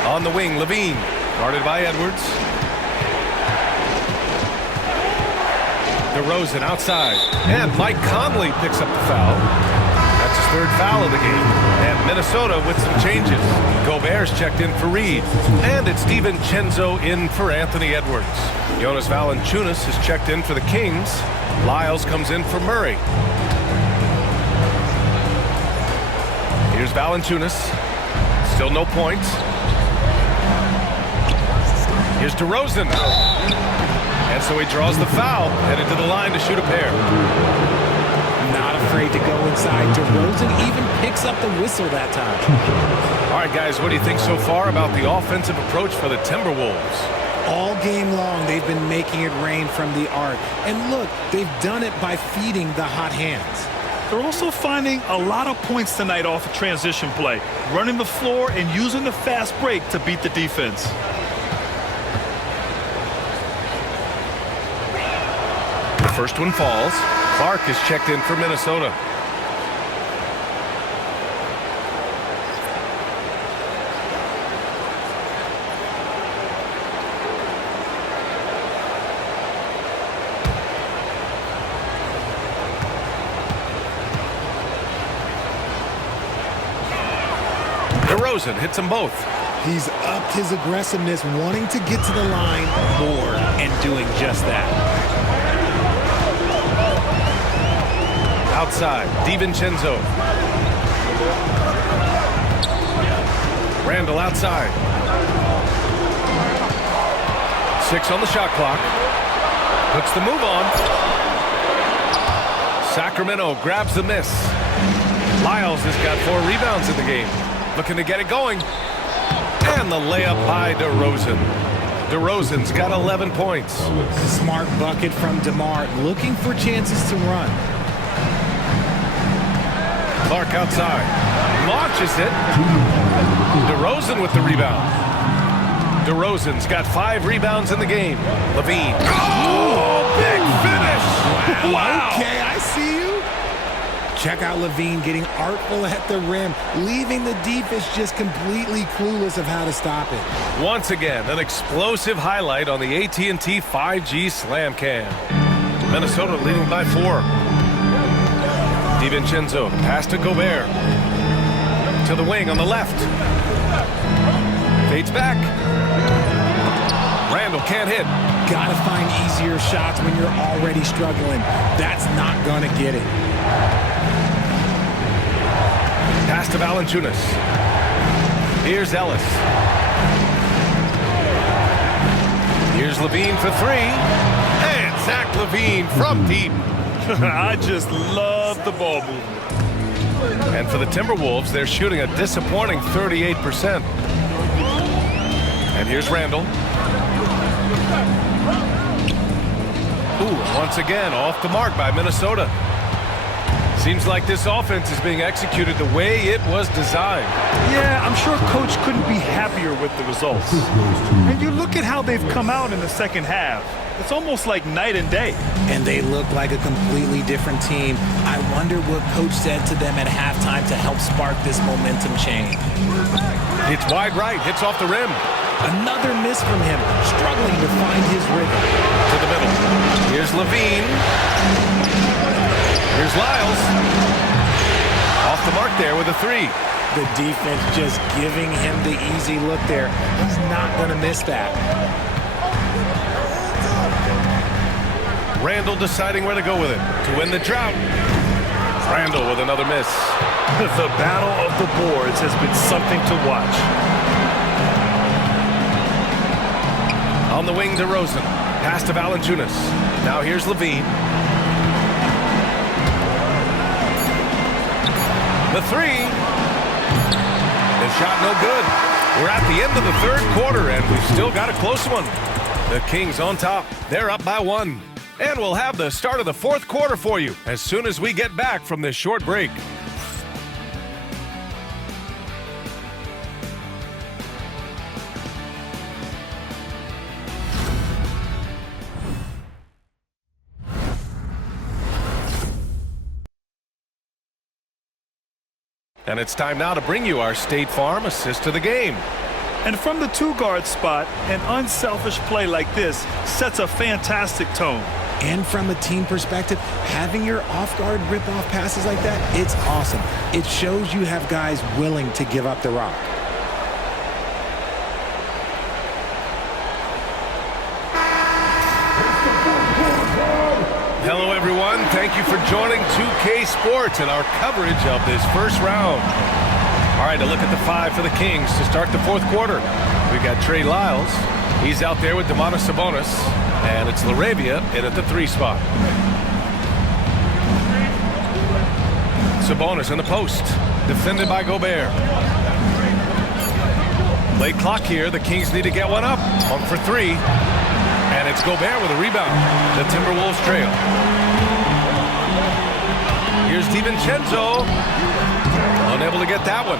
On the wing, Levine. Guarded by Edwards. DeRozan outside. And Mike Conley picks up the foul. That's his 3rd foul of the game. And Minnesota with some changes. Gobert's checked in for Reed. And it's DiVincenzo in for Anthony Edwards. Jonas Valanciunas has checked in for the Kings. Lyles comes in for Murray. Here's Valanciunas. Still no points. Here's DeRozan. And so he draws the foul, headed to the line to shoot a pair. Not afraid to go inside. DeRozan even picks up the whistle that time. All right, guys, what do you think so far about the offensive approach for the Timberwolves? All game long, they've been making it rain from the arc. And look, they've done it by feeding the hot hands. They're also finding a lot of points tonight off of transition play, running the floor and using the fast break to beat the defense. The first one falls. Clark is checked in for Minnesota. DeRozan hits them both. He's upped his aggressiveness, wanting to get to the line more and doing just that. Outside, DiVincenzo. Randall outside. 6 on the shot clock. Puts the move on. Sacramento grabs the miss. Lyles has got 4 rebounds in the game. Looking to get it going. And the layup by DeRozan. DeRozan's got 11 points. Smart bucket from DeMar, looking for chances to run. Clark outside. Launches it. DeRozan with the rebound. DeRozan's got 5 rebounds in the game. Levine. Oh, big finish. Wow. Okay, I see you. Check out Levine getting artful at the rim, leaving the defense just completely clueless of how to stop it. Once again, an explosive highlight on the AT&T 5G Slam Cam. Minnesota leading by 4. DiVincenzo, pass to Gobert. To the wing on the left. Fades back. Randall can't hit. Gotta find easier shots when you're already struggling. That's not gonna get it. Pass to Valanciunas. Here's Ellis. Here's Levine for three. And Zach Levine from deep. I just love the ball movement. And for the Timberwolves, they're shooting a disappointing 38%. And here's Randall. Ooh, once again, off the mark by Minnesota. Seems like this offense is being executed the way it was designed. Yeah, I'm sure Coach couldn't be happier with the results. And you look at how they've come out in the second half. It's almost like night and day. And they look like a completely different team. I wonder what Coach said to them at halftime to help spark this momentum change. It's wide right, hits off the rim. Another miss from him, struggling to find his rhythm. To the middle. Here's Levine. Here's Lyles. Off the mark there with a three. The defense just giving him the easy look there. He's not going to miss that. Randall deciding where to go with it to win the drought. Randall with another miss. The battle of the boards has been something to watch. On the wing, DeRozan. Pass to Valanciunas. Now here's Levine. The three. The shot no good. We're at the end of the third quarter, and we've still got a close one. The Kings on top. They're up by one. And we'll have the start of the fourth quarter for you as soon as we get back from this short break. And it's time now to bring you our State Farm assist to the game. And from the two-guard spot, an unselfish play like this sets a fantastic tone. And from a team perspective, having your off-guard rip-off passes like that, it's awesome. It shows you have guys willing to give up the rock. Hello, everyone. Thank you for joining 2K Sports and our coverage of this first round. All right, a look at the five for the Kings to start the fourth quarter. We've got Trey Lyles. He's out there with Domantas Sabonis. And it's LaRavia in at the three spot. Sabonis in the post. Defended by Gobert. Late clock here. The Kings need to get one up. One for three. And it's Gobert with a rebound. The Timberwolves trail. Here's DiVincenzo. Unable to get that one.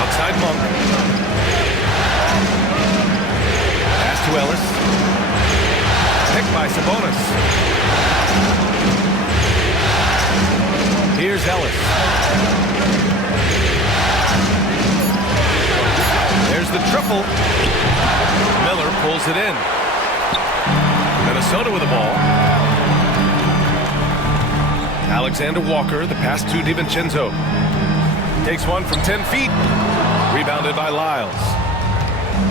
Outside Monk. Pass to Ellis. Picked by Sabonis. Here's Ellis. There's the triple. Miller pulls it in. Minnesota with the ball. Alexander Walker, the pass to DiVincenzo. Takes one from 10 feet. Rebounded by Lyles.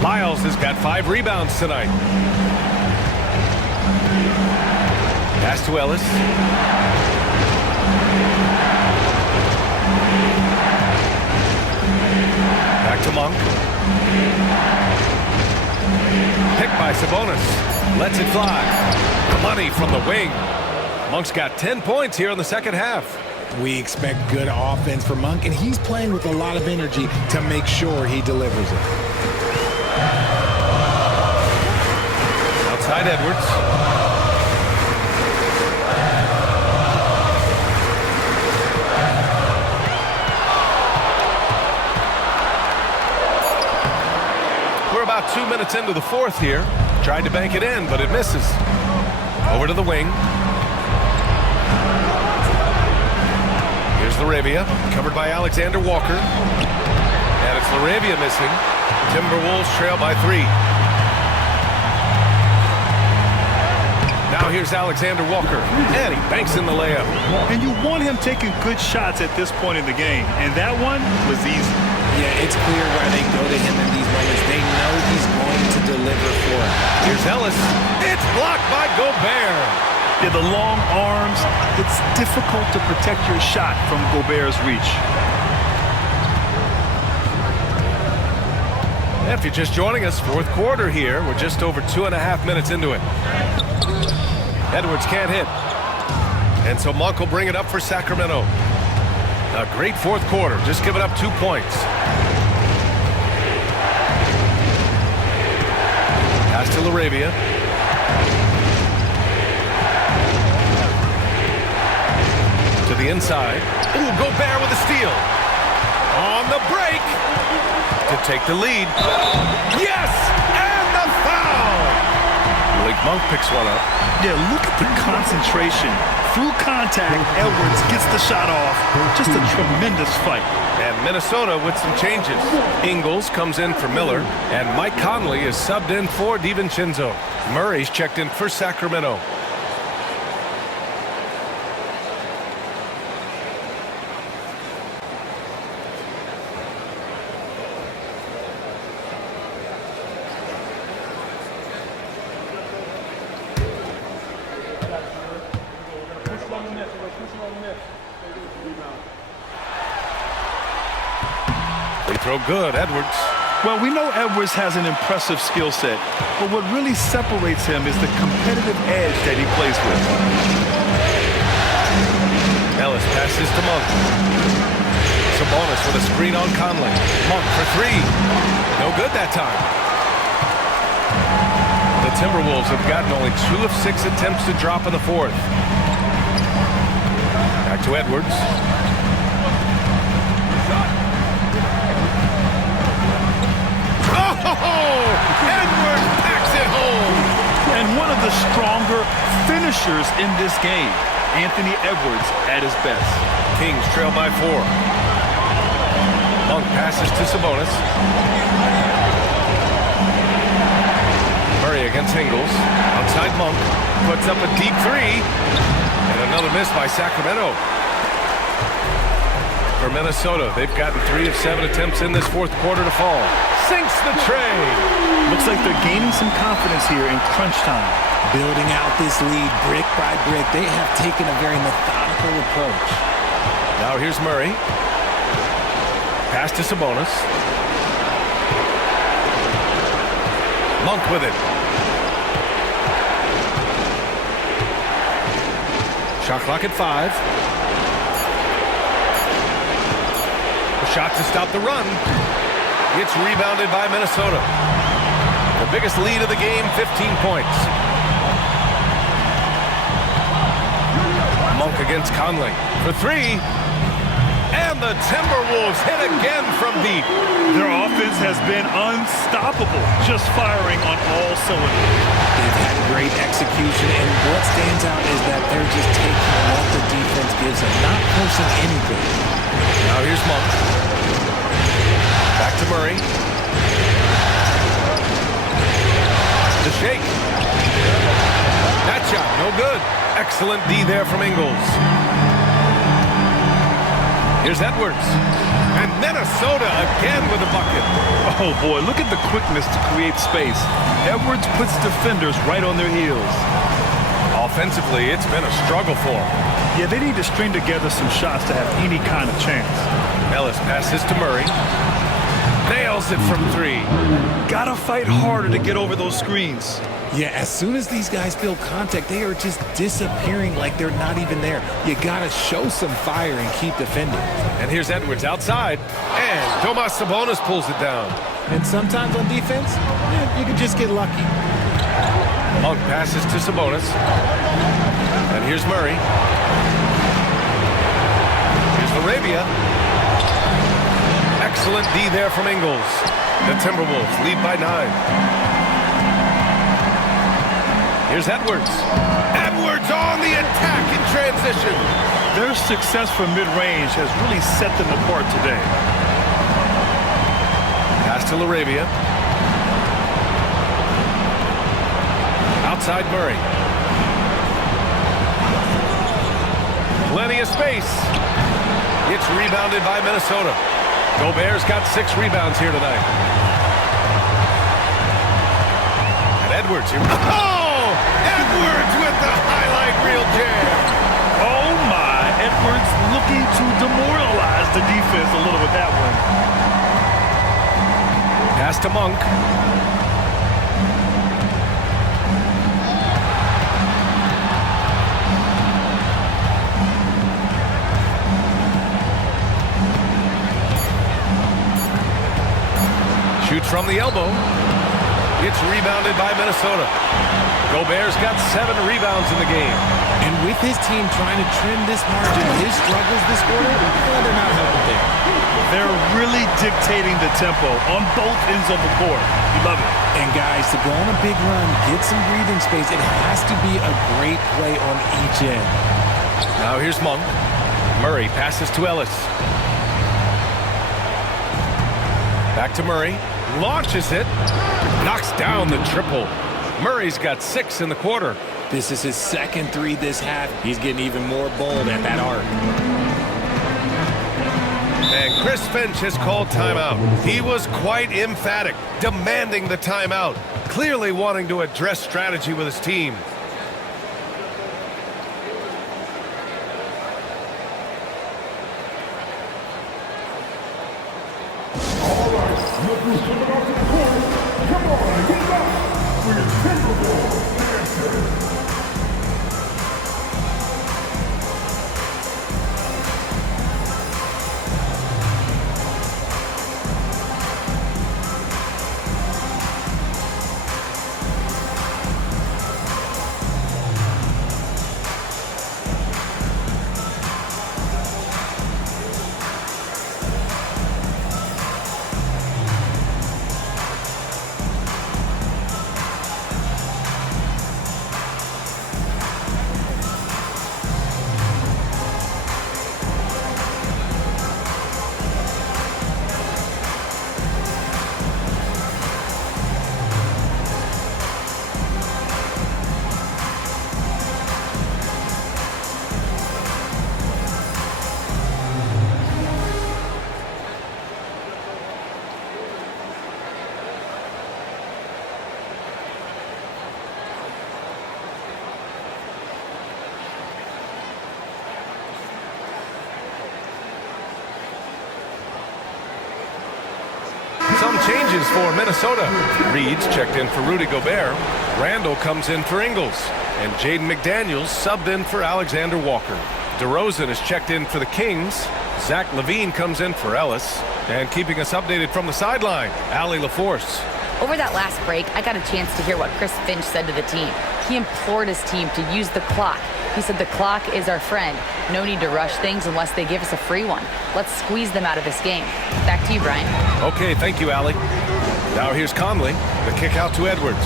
Lyles has got 5 rebounds tonight. Pass to Ellis. Back to Monk. Picked by Sabonis. Lets it fly. Money from the wing. Monk's got 10 points here in the second half. We expect good offense from Monk, and he's playing with a lot of energy to make sure he delivers it. Outside Edwards. We're about 2 minutes into the fourth here. Tried to bank it in, but it misses. Over to the wing. Here's LaRavia, covered by Alexander Walker. And it's LaRavia missing. Timberwolves trail by 3. Now Now here's Alexander Walker, and he banks in the layup. And you want him taking good shots at this point in the game, and that one was easy. Yeah, it's clear why they go to him in these moments. They know he's going to deliver for him. Here's Ellis. It's blocked by Gobert. Yeah, the long arms. It's difficult to protect your shot from Gobert's reach. If you're just joining us, fourth quarter here. We're just over 2.5 minutes into it. Edwards can't hit. And so Monk will bring it up for Sacramento. A great fourth quarter, just giving up 2 points. Pass to LaRavia. To the inside. Ooh, Gobert with a steal. On the break. To take the lead. Yes! And the foul! Malik Monk picks one up. Yeah, look at the concentration. Through contact, Edwards gets the shot off. Just a tremendous fight. And Minnesota with some changes. Ingles comes in for Miller, and Mike Conley is subbed in for DiVincenzo. Murray's checked in for Sacramento. They throw good, Edwards. Well, we know Edwards has an impressive skill set, but what really separates him is the competitive edge that he plays with. Ellis passes to Monk. Sabonis with a screen on Conley. Monk for three. No good that time. The Timberwolves have gotten only 2 of 6 attempts to drop in the fourth. Back to Edwards. Oh! Edwards packs it home! And one of the stronger finishers in this game, Anthony Edwards at his best. Kings trail by 4. Monk passes to Sabonis. Murray against Ingles. Outside Monk. Puts up a deep three. And another miss by Sacramento. For Minnesota, they've gotten 3 of 7 attempts in this fourth quarter to fall. Sinks the tray. Looks like they're gaining some confidence here in crunch time. Building out this lead brick by brick. They have taken a very methodical approach. Now here's Murray. Pass to Sabonis. Monk with it. Shot clock at 5. A shot to stop the run. It's rebounded by Minnesota. The biggest lead of the game, 15 points. Monk against Conley for 3. And the Timberwolves hit again from deep. Their offense has been unstoppable, just firing on all cylinders. They've had great execution, and what stands out is that they're just taking what the defense gives them, not forcing anything. Now here's Monk. Back to Murray. The shake. That shot, no good. Excellent D there from Ingles. Here's Edwards. And Minnesota again with a bucket. Oh, boy, look at the quickness to create space. Edwards puts defenders right on their heels. Offensively, it's been a struggle for them. Yeah, they need to string together some shots to have any kind of chance. Ellis passes to Murray. Nails it from 3. Gotta fight harder to get over those screens. Yeah, as soon as these guys feel contact, they are just disappearing like they're not even there. You gotta show some fire and keep defending. And here's Edwards outside. And Domas Sabonis pulls it down. And sometimes on defense, you can just get lucky. Monk passes to Sabonis. And here's Murray. Here's LaRavia. Excellent D there from Ingles. The Timberwolves lead by 9. Here's Edwards. Edwards on the attack in transition. Their success from mid-range has really set them apart today. Pass to LaRavia. Outside Murray. of space. It's rebounded by Minnesota. Gobert's got 6 rebounds here tonight. And Edwards here. Oh! Edwards with the highlight reel jam. Oh, my. Edwards looking to demoralize the defense a little with that one. Pass to Monk. Shoots from the elbow. It's rebounded by Minnesota. Gobert's got 7 rebounds in the game. And with his team trying to trim this margin, his struggles this quarter, well, they're not helping there. They're really dictating the tempo on both ends of the court. You love it. And guys, to go on a big run, get some breathing space, it has to be a great play on each end. Now here's Monk. Murray passes to Ellis. Back to Murray. Launches it. Knocks down the triple. Murray's got 6 in the quarter. This is his second 3 this half. He's getting even more bold at that arc. And Chris Finch has called timeout. He was quite emphatic, demanding the timeout, clearly wanting to address strategy with his team. All right, look who's coming off the court. Come on, get back for your Timberwolves answer. Some changes for Minnesota. Reed's checked in for Rudy Gobert. Randall comes in for Ingles. And Jaden McDaniels subbed in for Alexander Walker. DeRozan is checked in for the Kings. Zach LaVine comes in for Ellis. And keeping us updated from the sideline, Allie LaForce. Over that last break, I got a chance to hear what Chris Finch said to the team. He implored his team to use the clock. He said the clock is our friend. No need to rush things unless they give us a free one. Let's squeeze them out of this game. Back to you, Brian. Okay, thank you, Allie. Now here's Conley. The kick out to Edwards.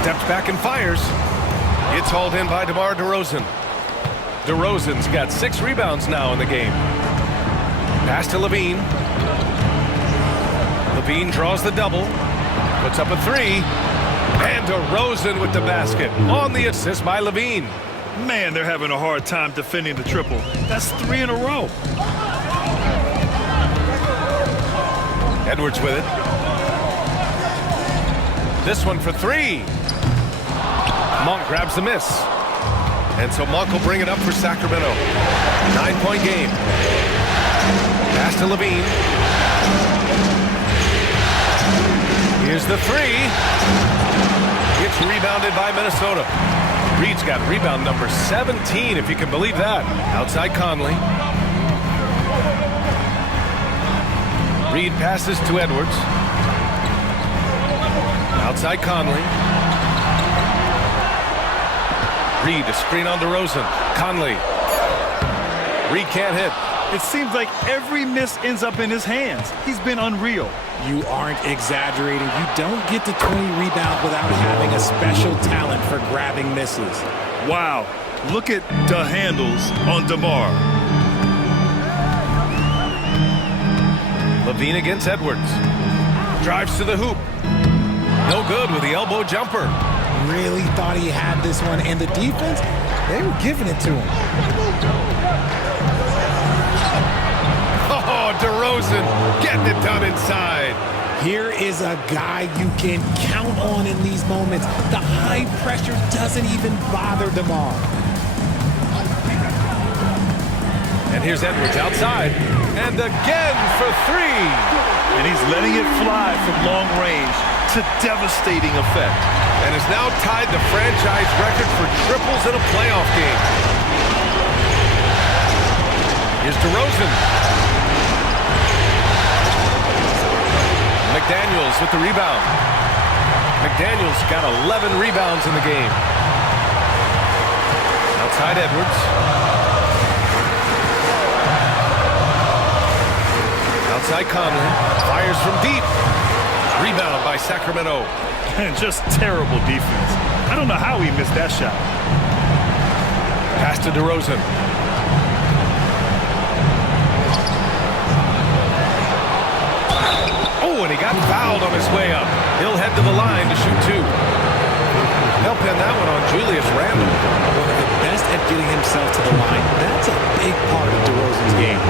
Steps back and fires. It's hauled in by DeMar DeRozan. DeRozan's got 6 rebounds now in the game. Pass to LaVine. LaVine draws the double. Puts up a 3. And DeRozan with the basket. On the assist by LaVine. Man, they're having a hard time defending the triple. That's 3 in a row. Edwards with it. This one for 3. Monk grabs the miss. And so Monk will bring it up for Sacramento. 9-point game. Pass to LaVine. Here's the 3. It's rebounded by Minnesota. Reed's got rebound number 17, if you can believe that. Outside Conley. Reed passes to Edwards. Outside Conley. Reed, a screen on DeRozan. Conley. Reed can't hit. It seems like every miss ends up in his hands. He's been unreal. You aren't exaggerating. You don't get to 20 rebounds without having a special talent for grabbing misses. Wow. Look at the handles on DeMar. LaVine against Edwards. Drives to the hoop. No good with the elbow jumper. Really thought he had this one, and the defense, they were giving it to him. Oh, DeRozan getting it done inside. Here is a guy you can count on in these moments. The high pressure doesn't even bother DeMar. And here's Edwards outside. And again for three. And he's letting it fly from long range to devastating effect. And has now tied the franchise record for triples in a playoff game. Here's DeRozan. McDaniels with the rebound. McDaniels got 11 rebounds in the game. Outside Edwards. Outside Conley. Fires from deep. Rebound by Sacramento. And just terrible defense. I don't know how he missed that shot. Pass to DeRozan. Oh, and he got fouled on his way up. He'll head to the line to shoot two. They'll pin that one on Julius Randle. One of the best at getting himself to the line. That's a big part of DeRozan's game.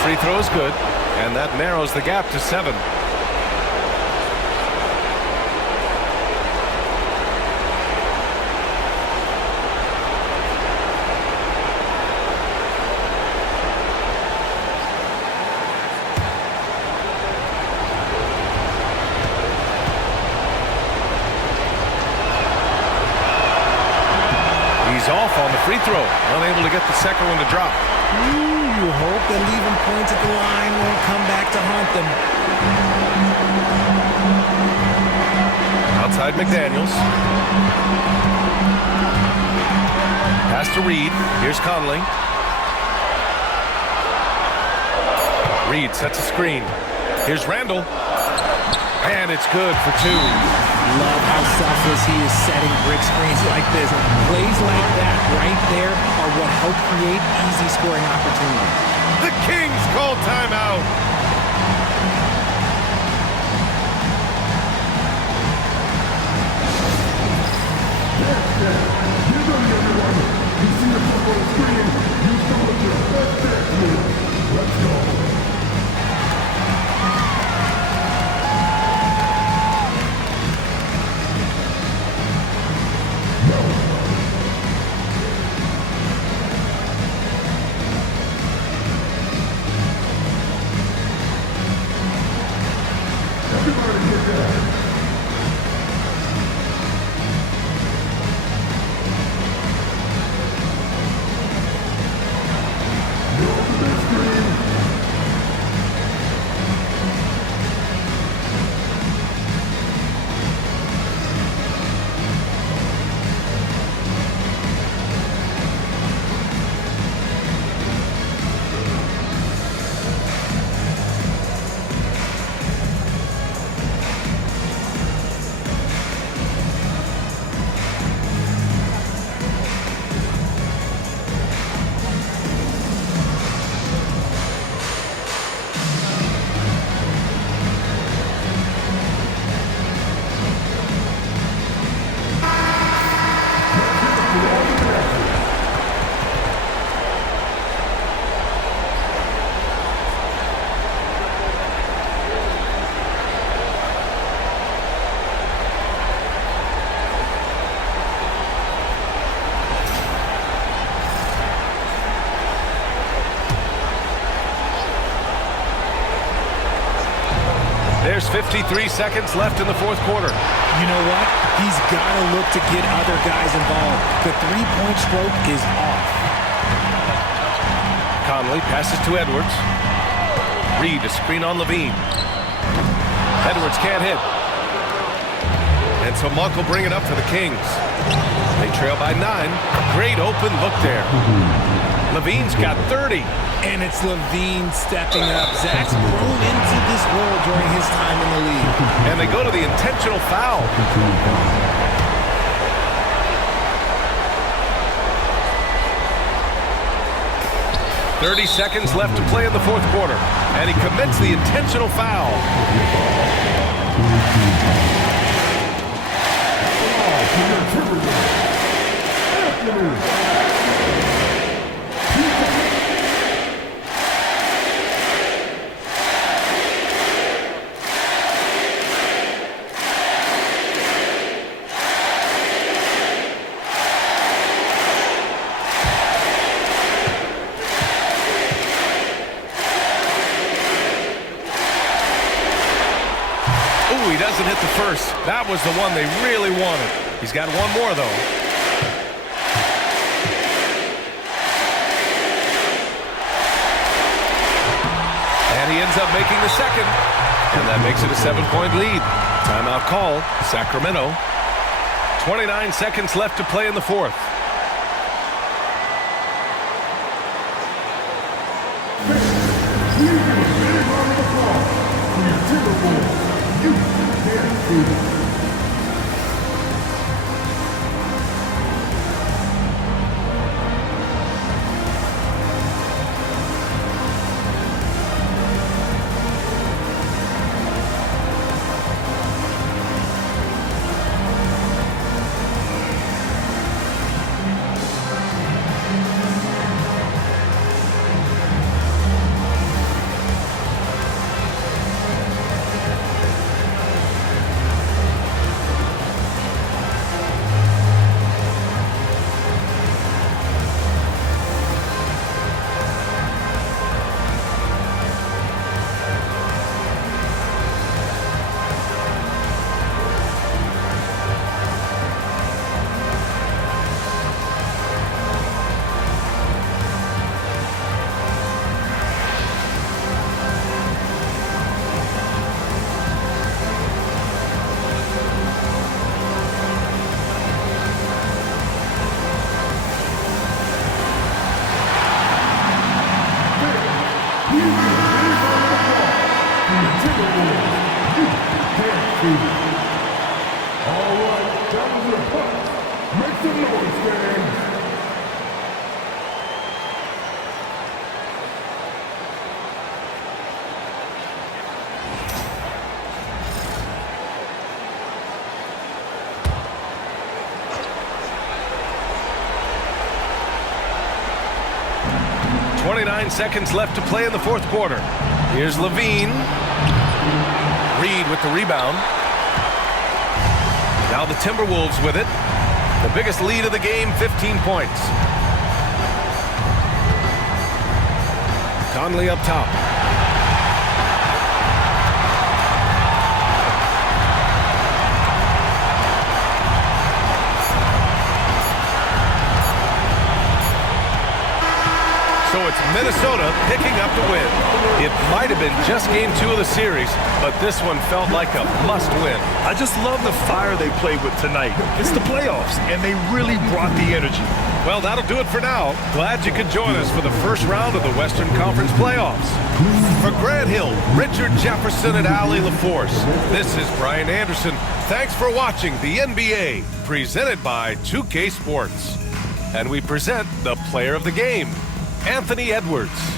Free throw is good, and that narrows the gap to 7. He's off on the free throw, unable to get the second one to drop. You hope that leaving points at the line won't come back to haunt them. Outside McDaniels. Pass to Reed. Here's Conley. Reed sets a screen. Here's Randle. And it's good for 2. Love how selfless he is setting brick screens like this. Plays like that right there are what help create easy scoring opportunities. The Kings call timeout. Get ready, everyone. You see the top on the screen. Use some of your best dance moves. Let's go. Everybody get down. There's 53 seconds left in the fourth quarter. You know what? He's got to look to get other guys involved. The three-point stroke is off. Conley passes to Edwards. Reed a screen on Levine. Edwards can't hit. And so Monk will bring it up for the Kings. They trail by 9. Great open look there. LaVine's got 30. And it's LaVine stepping up. Zach's grown into this role during his time in the league. And they go to the intentional foul. 30 seconds left to play in the fourth quarter. And he commits the intentional foul. He doesn't hit the first. That was the one they really wanted. He's got one more, though. And he ends up making the second. And that makes it a 7-point lead. Timeout call, Sacramento. 29 seconds left to play in the fourth. Seconds left to play in the fourth quarter. Here's LaVine. Reed with the rebound. Now the Timberwolves with it. The biggest lead of the game, 15 points. Conley up top. So it's Minnesota picking up the win. It might have been just game 2 of the series, but this one felt like a must-win. I just love the fire they played with tonight. It's the playoffs, and they really brought the energy. Well, that'll do it for now. Glad you could join us for the first round of the Western Conference playoffs. For Grant Hill, Richard Jefferson, and Allie LaForce, this is Brian Anderson. Thanks for watching the NBA, presented by 2K Sports. And we present the player of the game, Anthony Edwards.